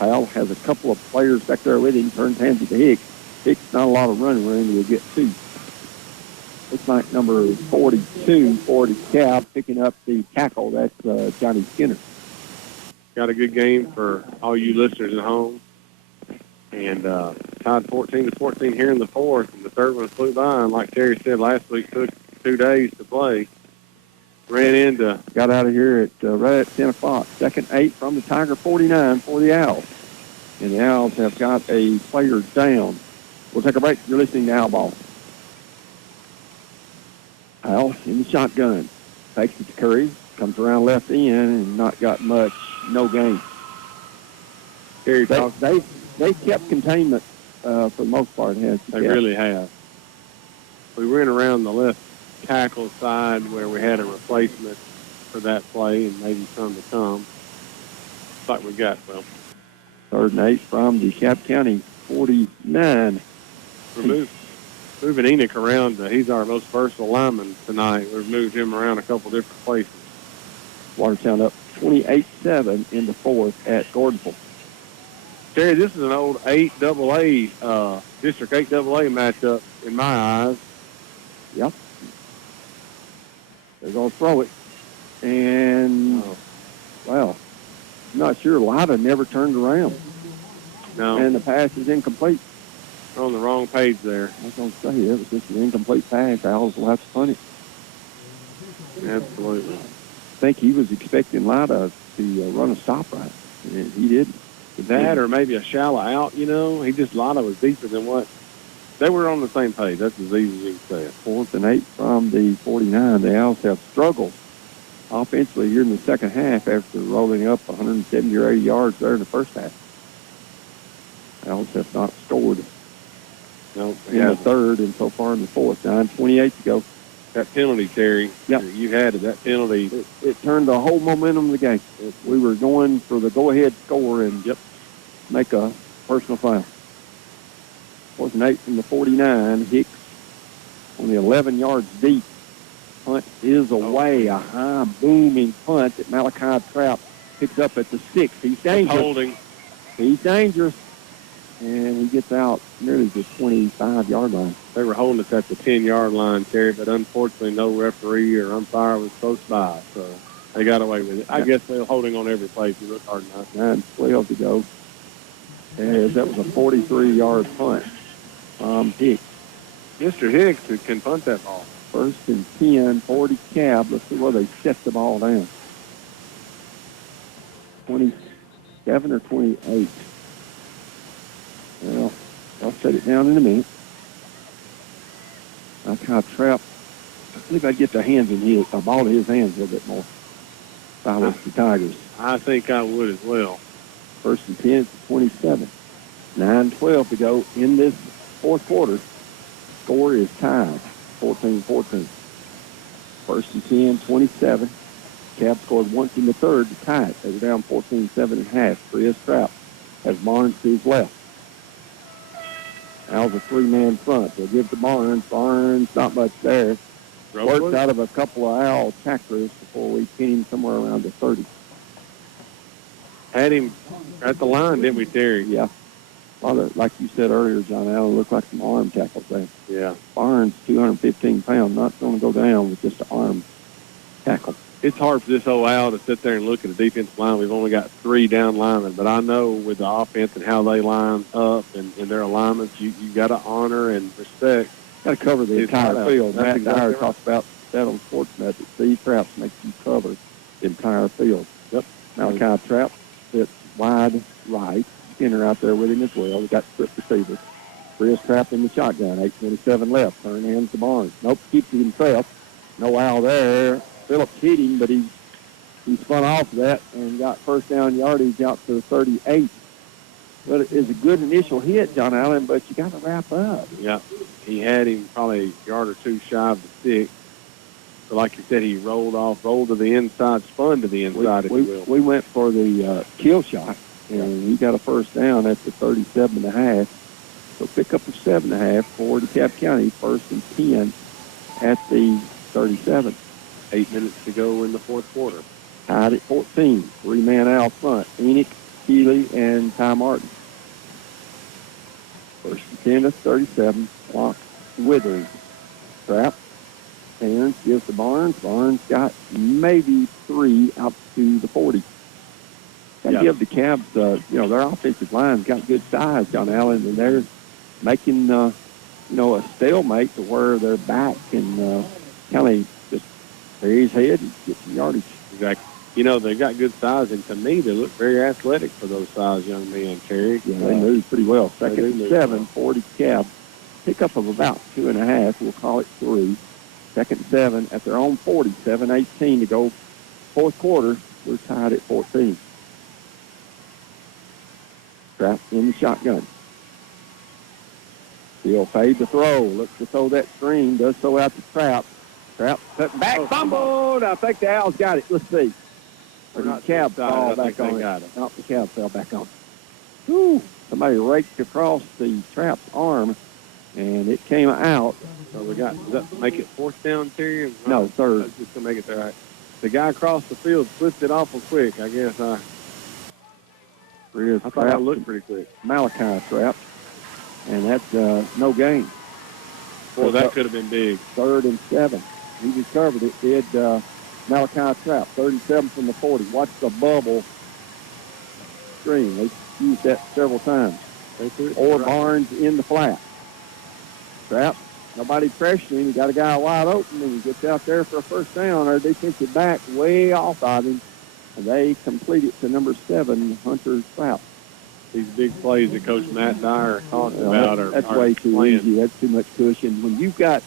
Powell has a couple of players back there with him, turns hands it to Hicks. Hicks, not a lot of running room, he'll get 2. Looks like number 42 for DeKalb picking up the tackle. That's Johnny Skinner. Got a good game for all you listeners at home. And tied 14-14 here in the fourth, and the third one flew by. And like Terry said last week, took 2 days to play. Got out of here at right at 10 o'clock. 2nd 8 from the Tiger 49 for the Owls. And the Owls have got a player down. We'll take a break. You're listening to Owl Ball. Owls in the shotgun. Takes it to Curry. Comes around left end and not got much. No gain. They kept containment for the most part. They really have. We ran around the left tackle side where we had a replacement for that play and maybe some to come. Looks like we got, 3rd and 8 from DeKalb County 49. We're moving Enoch around. He's our most versatile lineman tonight. We've moved him around a couple different places. Watertown up 28-7 in the fourth at Gordonsville. Terry, this is an old 8AA, District 8AA matchup in my eyes. Yep. They're going to throw it. And, I'm not sure. Lada never turned around. No. And the pass is incomplete. We're on the wrong page there. I was going to say, it was just an incomplete pass. Owls will have to punt it. Absolutely. I think he was expecting Lada to run a stop right, and he didn't. That or maybe a shallow out, Lada was deeper than what. They were on the same page. That's as easy as you can say it. 4th and 8 from the 49. The Owls have struggled offensively here in the second half after rolling up 170 or 80 yards there in the first half. The Owls have not scored in the third and so far in the fourth. 9:28 to go. That penalty, Terry, you had it. That penalty. It turned the whole momentum of the game. We were going for the go-ahead score and make a personal foul. 4th and 8 from the 49. Hicks only 11 yards deep. Punt is away. A high booming punt that Malachi Trout picks up at the 6. He's dangerous. Holding. He's dangerous. And he gets out nearly the 25-yard line. They were holding us at the 10-yard line, Terry, but unfortunately no referee or umpire was close by, so they got away with it. I guess they were holding on every play if you look hard enough. 9:12 to go. As that was a 43-yard punt from Hicks. Mr. Hicks can punt that ball. 1st and 10, 40 cab. Let's see where they set the ball down. 27 or 28. Well, I'll set it down in a minute. I kind of trap. I believe I'd get the ball to his hands a little bit more. If I was the Tigers. I think I would as well. 1st and 10 to 27. 9:12 to go in this fourth quarter. Score is tied, 14-14. First and 10, 27. Cab scored once in the third to tie it. They were down 14-7 at half. Chris Trapp has Barnes to his left. Al's a three-man front. They'll give to Barnes. Barnes, not much there. Worked out of a couple of Al tacklers before we pin him somewhere around the 30. Had him at the line, didn't we, Terry? Yeah. Well, like you said earlier, John Allen, looked like some arm tackles there. Yeah. Barnes, 215 pounds, not going to go down with just an arm tackle. It's hard for this old Al to sit there and look at the defensive line. We've only got 3 down linemen, but I know with the offense and how they line up and their alignments, you got to honor and respect. Got to cover the entire field. That's Matt exactly Dyer right. talks about that on Sportsnet, that Steve Traps makes you cover the entire field. Yep. Malachi Trapp sits wide right. Skinner out there with him as well. We got split receivers. Chris Trapp in the shotgun. 8:27 left. Turn hands to Barnes. Nope, keeps it himself. No Al there. Phillips hit him, but he spun off that and got first down yardage out to 38. But it is a good initial hit, John Allen, but you got to wrap up. Yeah. He had him probably a yard or two shy of the 6. So like you said, he rolled to the inside, spun to the inside, if you will. We went for the kill shot, and he got a first down at the 37.5. So pick up a 7.5 for DeKalb County, first and 10 at the 37. 8 minutes to go in the fourth quarter. Tied at 14. Three-man out front. Enoch, Keeley, and Ty Martin. First and 10 at 37. Clock withering. Trap. Terrence gives to Barnes. Barnes got maybe 3 out to the 40. Got to give the Cabs, their offensive line's got good size, John Allen, and they're making, a stalemate to where their back can kind of just bury his head and get some yardage. Exactly. They've got good size, and to me, they look very athletic for those size young men, Terry. Yeah, they move pretty well. Second and 7, 40 Cab. Pickup of about 2.5. We'll call it 3. Second and 7 at their own 40. 7:18 to go. Fourth quarter, we're tied at 14. Trap in the shotgun. He'll fade the throw. Looks to throw that screen. Does so out the Trap. Trap cut back. Fumbled. I think the Owls got it. Let's see. Or the Cab fell back on it. Not the Cab fell back on it. Whew. Somebody raked across the Trap's arm, and it came out. So we got, does that make it fourth down, Terry? No, third. That's just going to make it there. Right. The guy across the field flipped it awful quick, I guess. I thought that looked pretty quick. Malachi Trap. And that's no gain. Boy, that could have been big. 3rd and 7. He recovered it, did Malachi Trap. 37 from the 40. Watch the bubble screen. They used that several times. Or Barnes in the flat. Trap. Nobody pressuring him. He got a guy wide open, and he gets out there for a first down. Our defensive back way off of him, and they complete it to number 7, Hunter Trap. These big plays that Coach Matt Dyer talked about are that's way too playing. easy. That's too much cushion. When you've got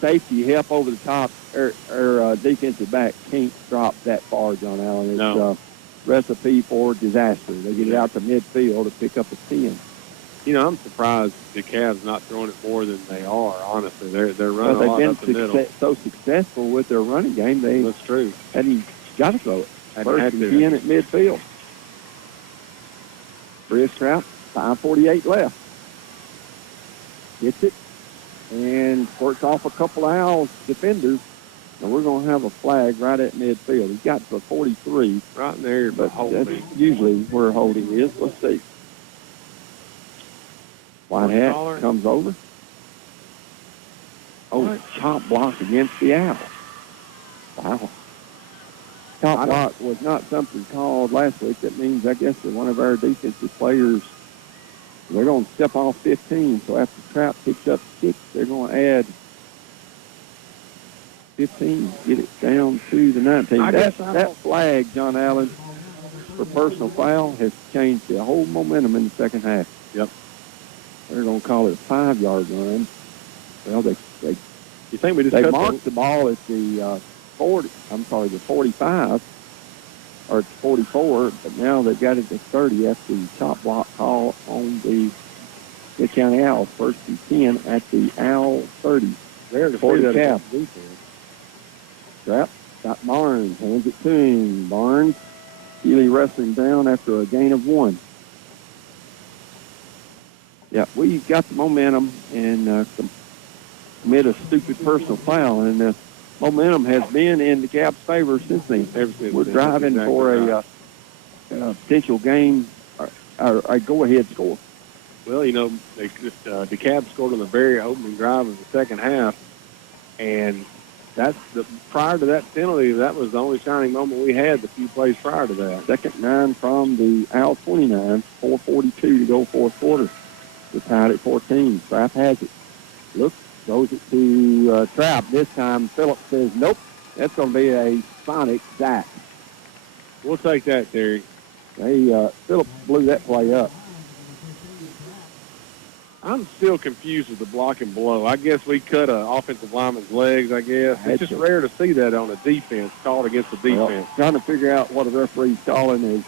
safety help over the top, our defensive back can't drop that far, John Allen. It's a recipe for disaster. They get it out to midfield to pick up a 10. I'm surprised the Cavs not throwing it more than they are, honestly. They're running a lot up the middle. They've been so successful with their running game. That's true. And he's got to throw it. First and 10 at midfield. Chris Trout, 5:48 left. Gets it and works off a couple of Owls defenders. And we're going to have a flag right at midfield. He's got the 43. Right in there, but that's usually where holding is. Let's see. White hat comes over. Oh, chop block against the Owls. Wow. Top block was not something called last week. That means, I guess, that one of our defensive players, they're going to step off 15. So after Trap picks up 6, they're going to add 15, get it down to the 19. That flag, John Allen, for personal foul has changed the whole momentum in the second half. Yep. They're going to call it a 5-yard run. Well, they marked the ball at the 45 or 44, but now they've got it to 30 after the top block call on the Lafayette County Owls. First and 10 at the Owl 30. There to 40 see that Cap. Trap got Barnes, hands it to him. Barnes, Keeley wrestling down after a gain of 1. Yeah, we got the momentum and commit a stupid personal foul, and the momentum has been in DeKalb's favor since then. We're driving for a potential game or a go-ahead score. Well, you know, DeKalb scored on the very opening drive of the second half, and prior to that penalty, that was the only shining moment we had the few plays prior to that. Second 9 from the Owl 29, 4:42 to go fourth quarter. We're tied at 14. Trap has it. Look, goes it to Trap. This time Phillips says, nope, that's going to be a sonic sack. We'll take that, Terry. Phillips blew that play up. I'm still confused with the block and blow. I guess we cut an offensive lineman's legs, I guess. It's just rare to see that on a defense, called against the defense. Well, trying to figure out what a referee's calling is...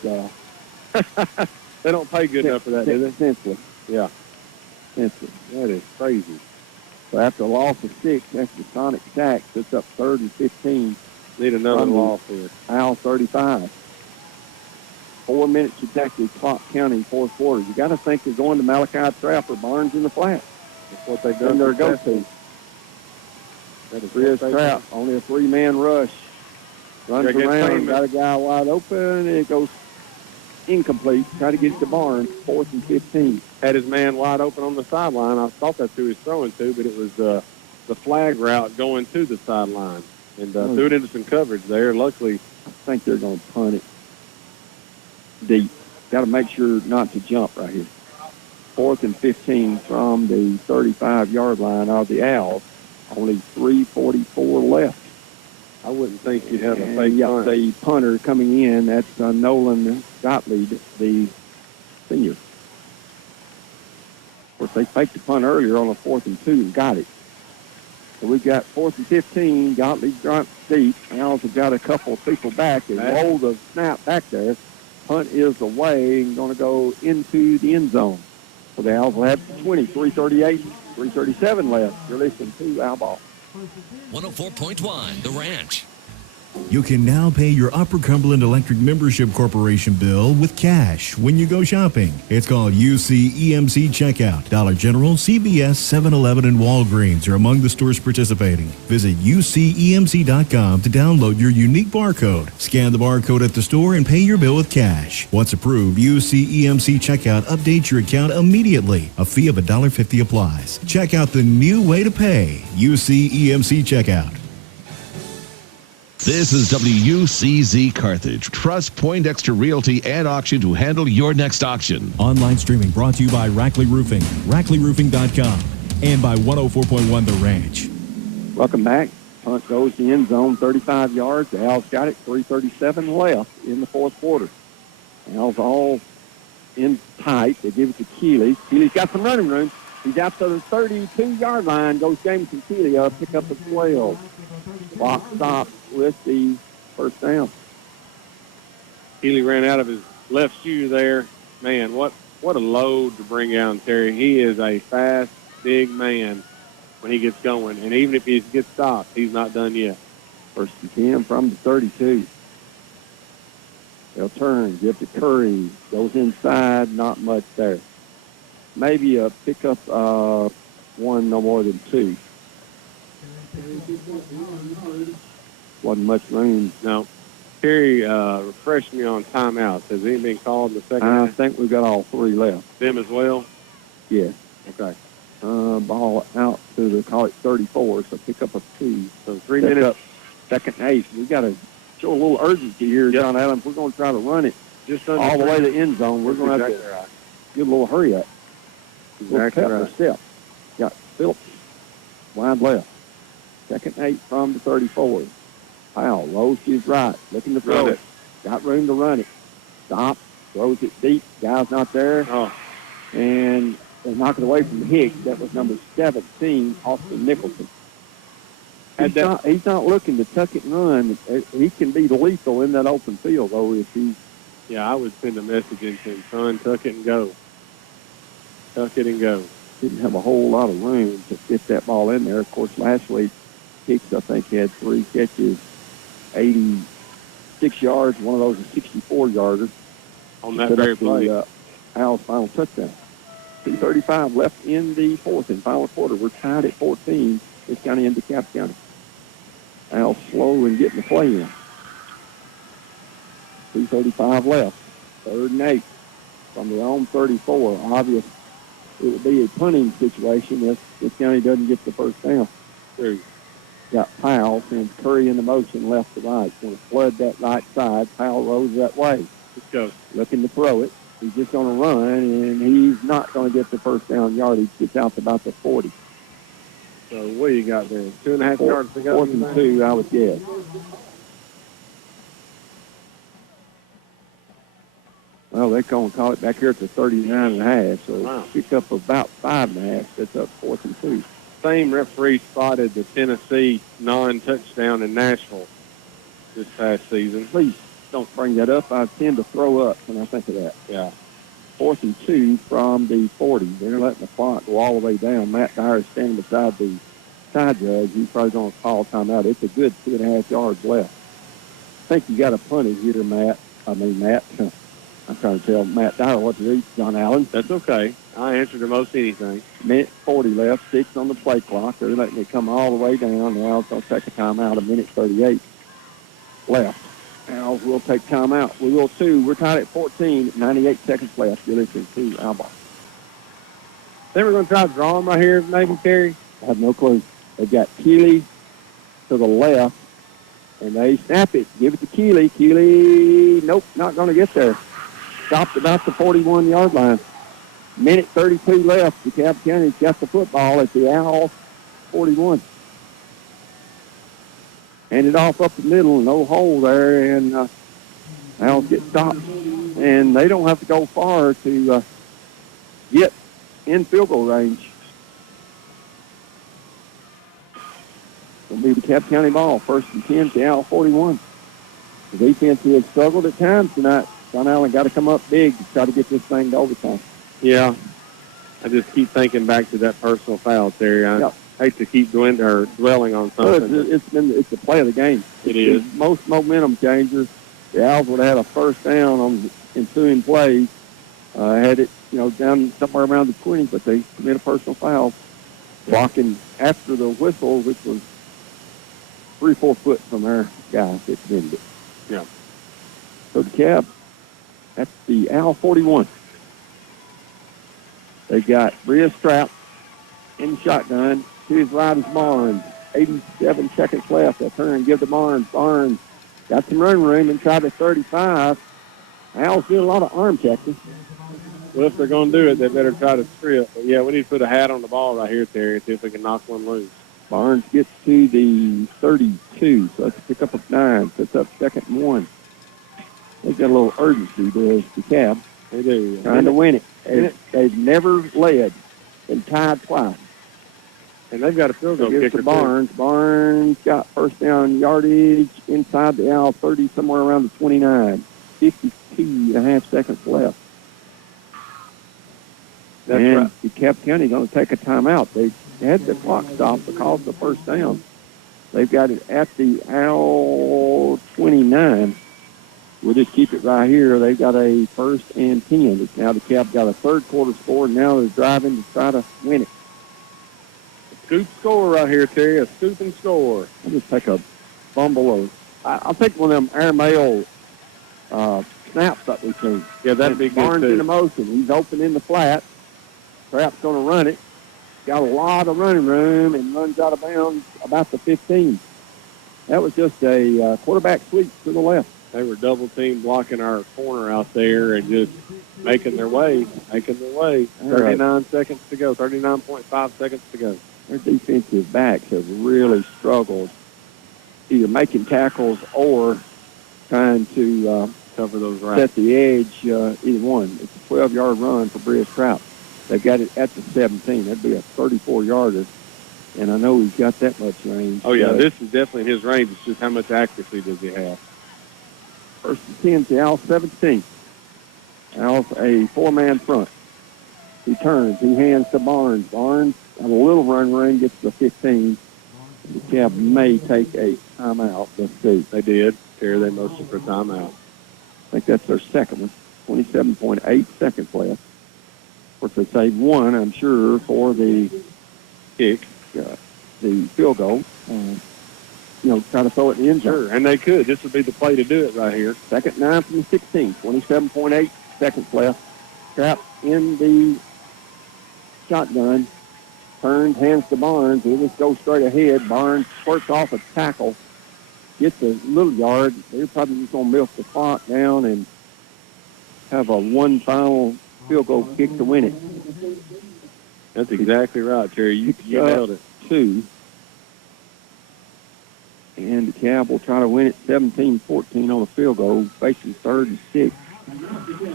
they don't pay good enough for that, do they? Senseless. Yeah. Senseless. That is crazy. So after a loss of 6, that's the sonic sack. It's up 3rd and 15. Need another loss here. Owl 35. 4 minutes exactly, DeKalb County, fourth quarter. You got to think they're going to Malachi Trap or Barnes in the flat. That's what they've done. Their go-to. That is Trap. Only a 3-man rush. Runs around, got a guy wide open, and it goes incomplete. Try to get it to Barnes, 4th and 15. Had his man wide open on the sideline. I thought that's who he was throwing to, but it was the flag route going to the sideline. And threw it into some coverage there. Luckily, I think they're going to punt it deep. Got to make sure not to jump right here. 4th and 15 from the 35-yard line of the Owls. Only 3:44 left. I wouldn't think you'd have a fake punt. The punter coming in, that's Nolan Gottlieb, the senior. Of course, they faked the punt earlier on a 4th and 2 and got it. So we've got 4th and 15. Gottlieb dropped deep. Owls have got a couple of people back and roll the snap back there. Punt is away and going to go into the end zone. So the Owls will have 20, 3:38, 3:37 left. You're listening to Owl Ball. 104.1 The Ranch. You can now pay your Upper Cumberland Electric Membership Corporation bill with cash when you go shopping. It's called UCEMC Checkout. Dollar General, CVS, 7-Eleven, and Walgreens are among the stores participating. Visit UCEMC.com to download your unique barcode. Scan the barcode at the store and pay your bill with cash. Once approved, UCEMC Checkout updates your account immediately. A fee of $1.50 applies. Check out the new way to pay. UCEMC Checkout. This is WUCZ Carthage. Trust Poindexter Realty and Auction to handle your next auction. Online streaming brought to you by Rackley Roofing, RackleyRoofing.com, and by 104.1 The Ranch. Welcome back. Punt goes the end zone, 35 yards. The Owls got it, 3:37 left in the fourth quarter. The Owls all in tight. They give it to Keeley. Keeley's got some running room. He's out to the 32-yard line. Goes Jameson Keeley up, pick up the 12. Clock stops with the first down. Keeley ran out of his left shoe there. Man, what a load to bring down, Terry. He is a fast, big man when he gets going. And even if he gets stopped, he's not done yet. First and 10 from the 32. They'll turn, give to Curry. Goes inside, not much there. Maybe a pickup, one, no more than 2. Wasn't much room. No. Terry refreshed me on timeouts. Has any been called in the second I half? think we've got all 3 left. Them as well? Yes. Okay. Ball out to the, call it 34, so pick up a 2. So 3 minutes. Up, second and 8. We got to show a little urgency here, John Adams. We're going to try to run it just all the way to the end zone. We're going to have to give a little hurry up. Exactly right. Step. Got Phillips wide left. Second 8 from the 34. Powell rolls to his right, looking to throw it. Got room to run it. Stop, throws it deep. Guy's not there. Oh. And they knock it away from Hicks. That was number 17, Austin Nicholson. He's not looking to tuck it and run. He can be lethal in that open field, though, if he... Yeah, I would send a message into him, son, tuck it and go. Tuck it and go. Didn't have a whole lot of room to fit that ball in there. Of course, last week, Hicks, I think, had 3 catches 86 yards. One of those is 64-yarder. On that very play. Al's final touchdown. 2:35 left in the fourth and final quarter. We're tied at 14. Smith County and DeKalb County. Al slow in getting the play in. 2:35 left. 3rd and 8 from the home 34. Obvious it would be a punting situation if Smith County doesn't get the first down. True. Got Powell, sends Curry into motion left to right. Going to flood that right side. Powell rolls that way. Let's go. Looking to throw it. He's just going to run, and he's not going to get the first down yardage. Gets out to about the 40. So what do you got there? 2.5 yards to go? 4th and 2, I would guess. Well, they're going to call it back here at the 39.5, so wow. Pick up about 5.5. That's up 4th and 2. Same referee spotted the Tennessee non-touchdown in Nashville this past season. Please don't bring that up. I tend to throw up when I think of that. Yeah. 4th and 2 from the 40. They're letting the clock go all the way down. Matt Dyer is standing beside the side judge. He's probably going to call timeout. It's a good 2.5 yards left. I think you got a punted here, Matt. I'm trying to tell Matt Dyer what to do, John Allen. That's okay. I answer to most anything. Minute 40 left, 6 on the play clock. They're letting it come all the way down. Now it's going to take a timeout, 1:38 left. Owls will take timeout. We will too. We're tied at 14, 98 seconds left. You're listening to Alba. Think we're going to try to draw them right here, maybe, Terry? I have no clue. They've got Keeley to the left, and they snap it. Give it to Keeley. Keeley, nope, not going to get there. Stopped about the 41-yard line. 1:32 left. DeKalb County's got the football at the Owl 41. Handed off up the middle, no hole there, and Owls get stopped. And they don't have to go far to get in field goal range. It'll be DeKalb County ball, 1st and 10 to Owl 41. The defense has struggled at times tonight. John Allen got to come up big to try to get this thing to overtime. Yeah. I just keep thinking back to that personal foul, Terry. I hate to keep dwelling on something. It's the play of the game. It is. The most momentum changer. The Owls would have had a first down on the ensuing plays. Had it, down somewhere around the 20, but they commit a personal foul. Blocking after the whistle, which was 3-4 foot from our guy that committed it. Yeah. So DeKalb, that's the Owl 41. They've got Bria Strapp in the shotgun. To his right is Barnes. 87 seconds left. They'll turn and give to Barnes. Barnes got some run room inside the 35. Owls do a lot of arm checking. Well, if they're going to do it, they better try to strip. But, yeah, we need to put a hat on the ball right here, Terry, see if we can knock one loose. Barnes gets to the 32, so that's a pick up of 9. Sets up 2nd and 1. They've got a little urgency, does DeKalb. They do. Trying to win it. They've never led and tied twice. And they've got a field goal kicker, to Barnes. too. Barnes got first down yardage inside the Owl 30, somewhere around the 29. 52.5 seconds left. That's and right. DeKalb County going to take a timeout. They had the clock stopped because of the first down. They've got it at the Owl 29. We'll just keep it right here. They've got a 1st and 10. It's now DeKalb got a 3rd quarter score, and now they're driving to try to win it. Scoop score right here, Terry. A scoop and score. I'll just take a fumble. I'll take one of them airmail snaps that we've seen. Yeah, that'd be good, Barnes too. in the motion. He's open in the flat. Trapp's going to run it. Got a lot of running room and runs out of bounds about the 15. That was just a quarterback sweep to the left. They were double team blocking our corner out there and just making their way. 39 seconds to go, 39.5 seconds to go. Their defensive backs have really struggled either making tackles or trying to cover those routes. Set the edge, either one. It's a 12-yard run for Bria Trout. They've got it at the 17. That'd be a 34-yarder. And I know he's got that much range. Oh, yeah, this is definitely his range. It's just how much accuracy does he have. 1st and 10 to Al 17. Al's a 4-man front. He turns. He hands to Barnes. Barnes, on a little run, gets to the 15. DeKalb may take a timeout. Let's see. They did. Terry, they motioned for a timeout. I think that's their second one. 27.8 seconds left. Of course, they saved one, I'm sure, for the Kick. The field goal. Try to throw it in the end zone. Sure, and they could. This would be the play to do it right here. Second 9 from the 16. 27.8 seconds left. Trapped in the shotgun. Turns, hands to Barnes. He'll just go straight ahead. Barnes squirts off a tackle. Gets a little yard. They're probably just going to milk the clock down and have a one final field goal kick to win it. That's exactly right, Terry. You nailed it. 2. And DeKalb will try to win it 17-14 on a field goal, facing 3rd and 6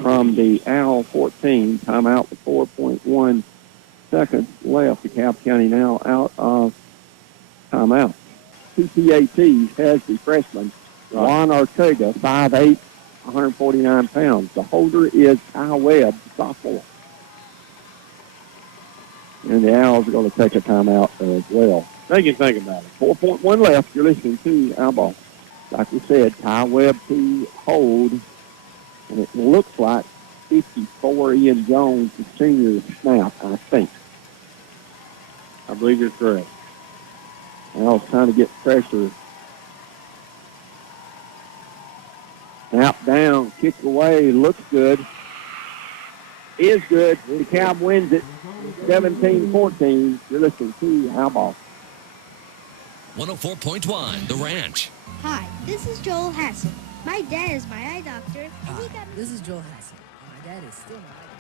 from the Owl 14. Timeout with 4.1 seconds left. DeKalb County now out of timeout. Two PATs has the freshman, Juan Ortega, 5'8", 149 pounds. The holder is Ty Webb, sophomore. And the Owls are going to take a timeout as well. They can think about it. 4.1 left. You're listening to Owl Ball. Like we said, Ty Webb to hold. And it looks like 54 Ian Jones, the senior snap, I think. I believe you're correct. Owls trying to get pressure. Snap down, kick away, looks good. Is good. The DeKalb wins it 17-14. You're listening to Owl Ball. 104.1 The Ranch. Hi, this is Joel Hassan. My dad is my eye doctor, and he got me. This is Joel Hassan. My dad is still my eye doctor.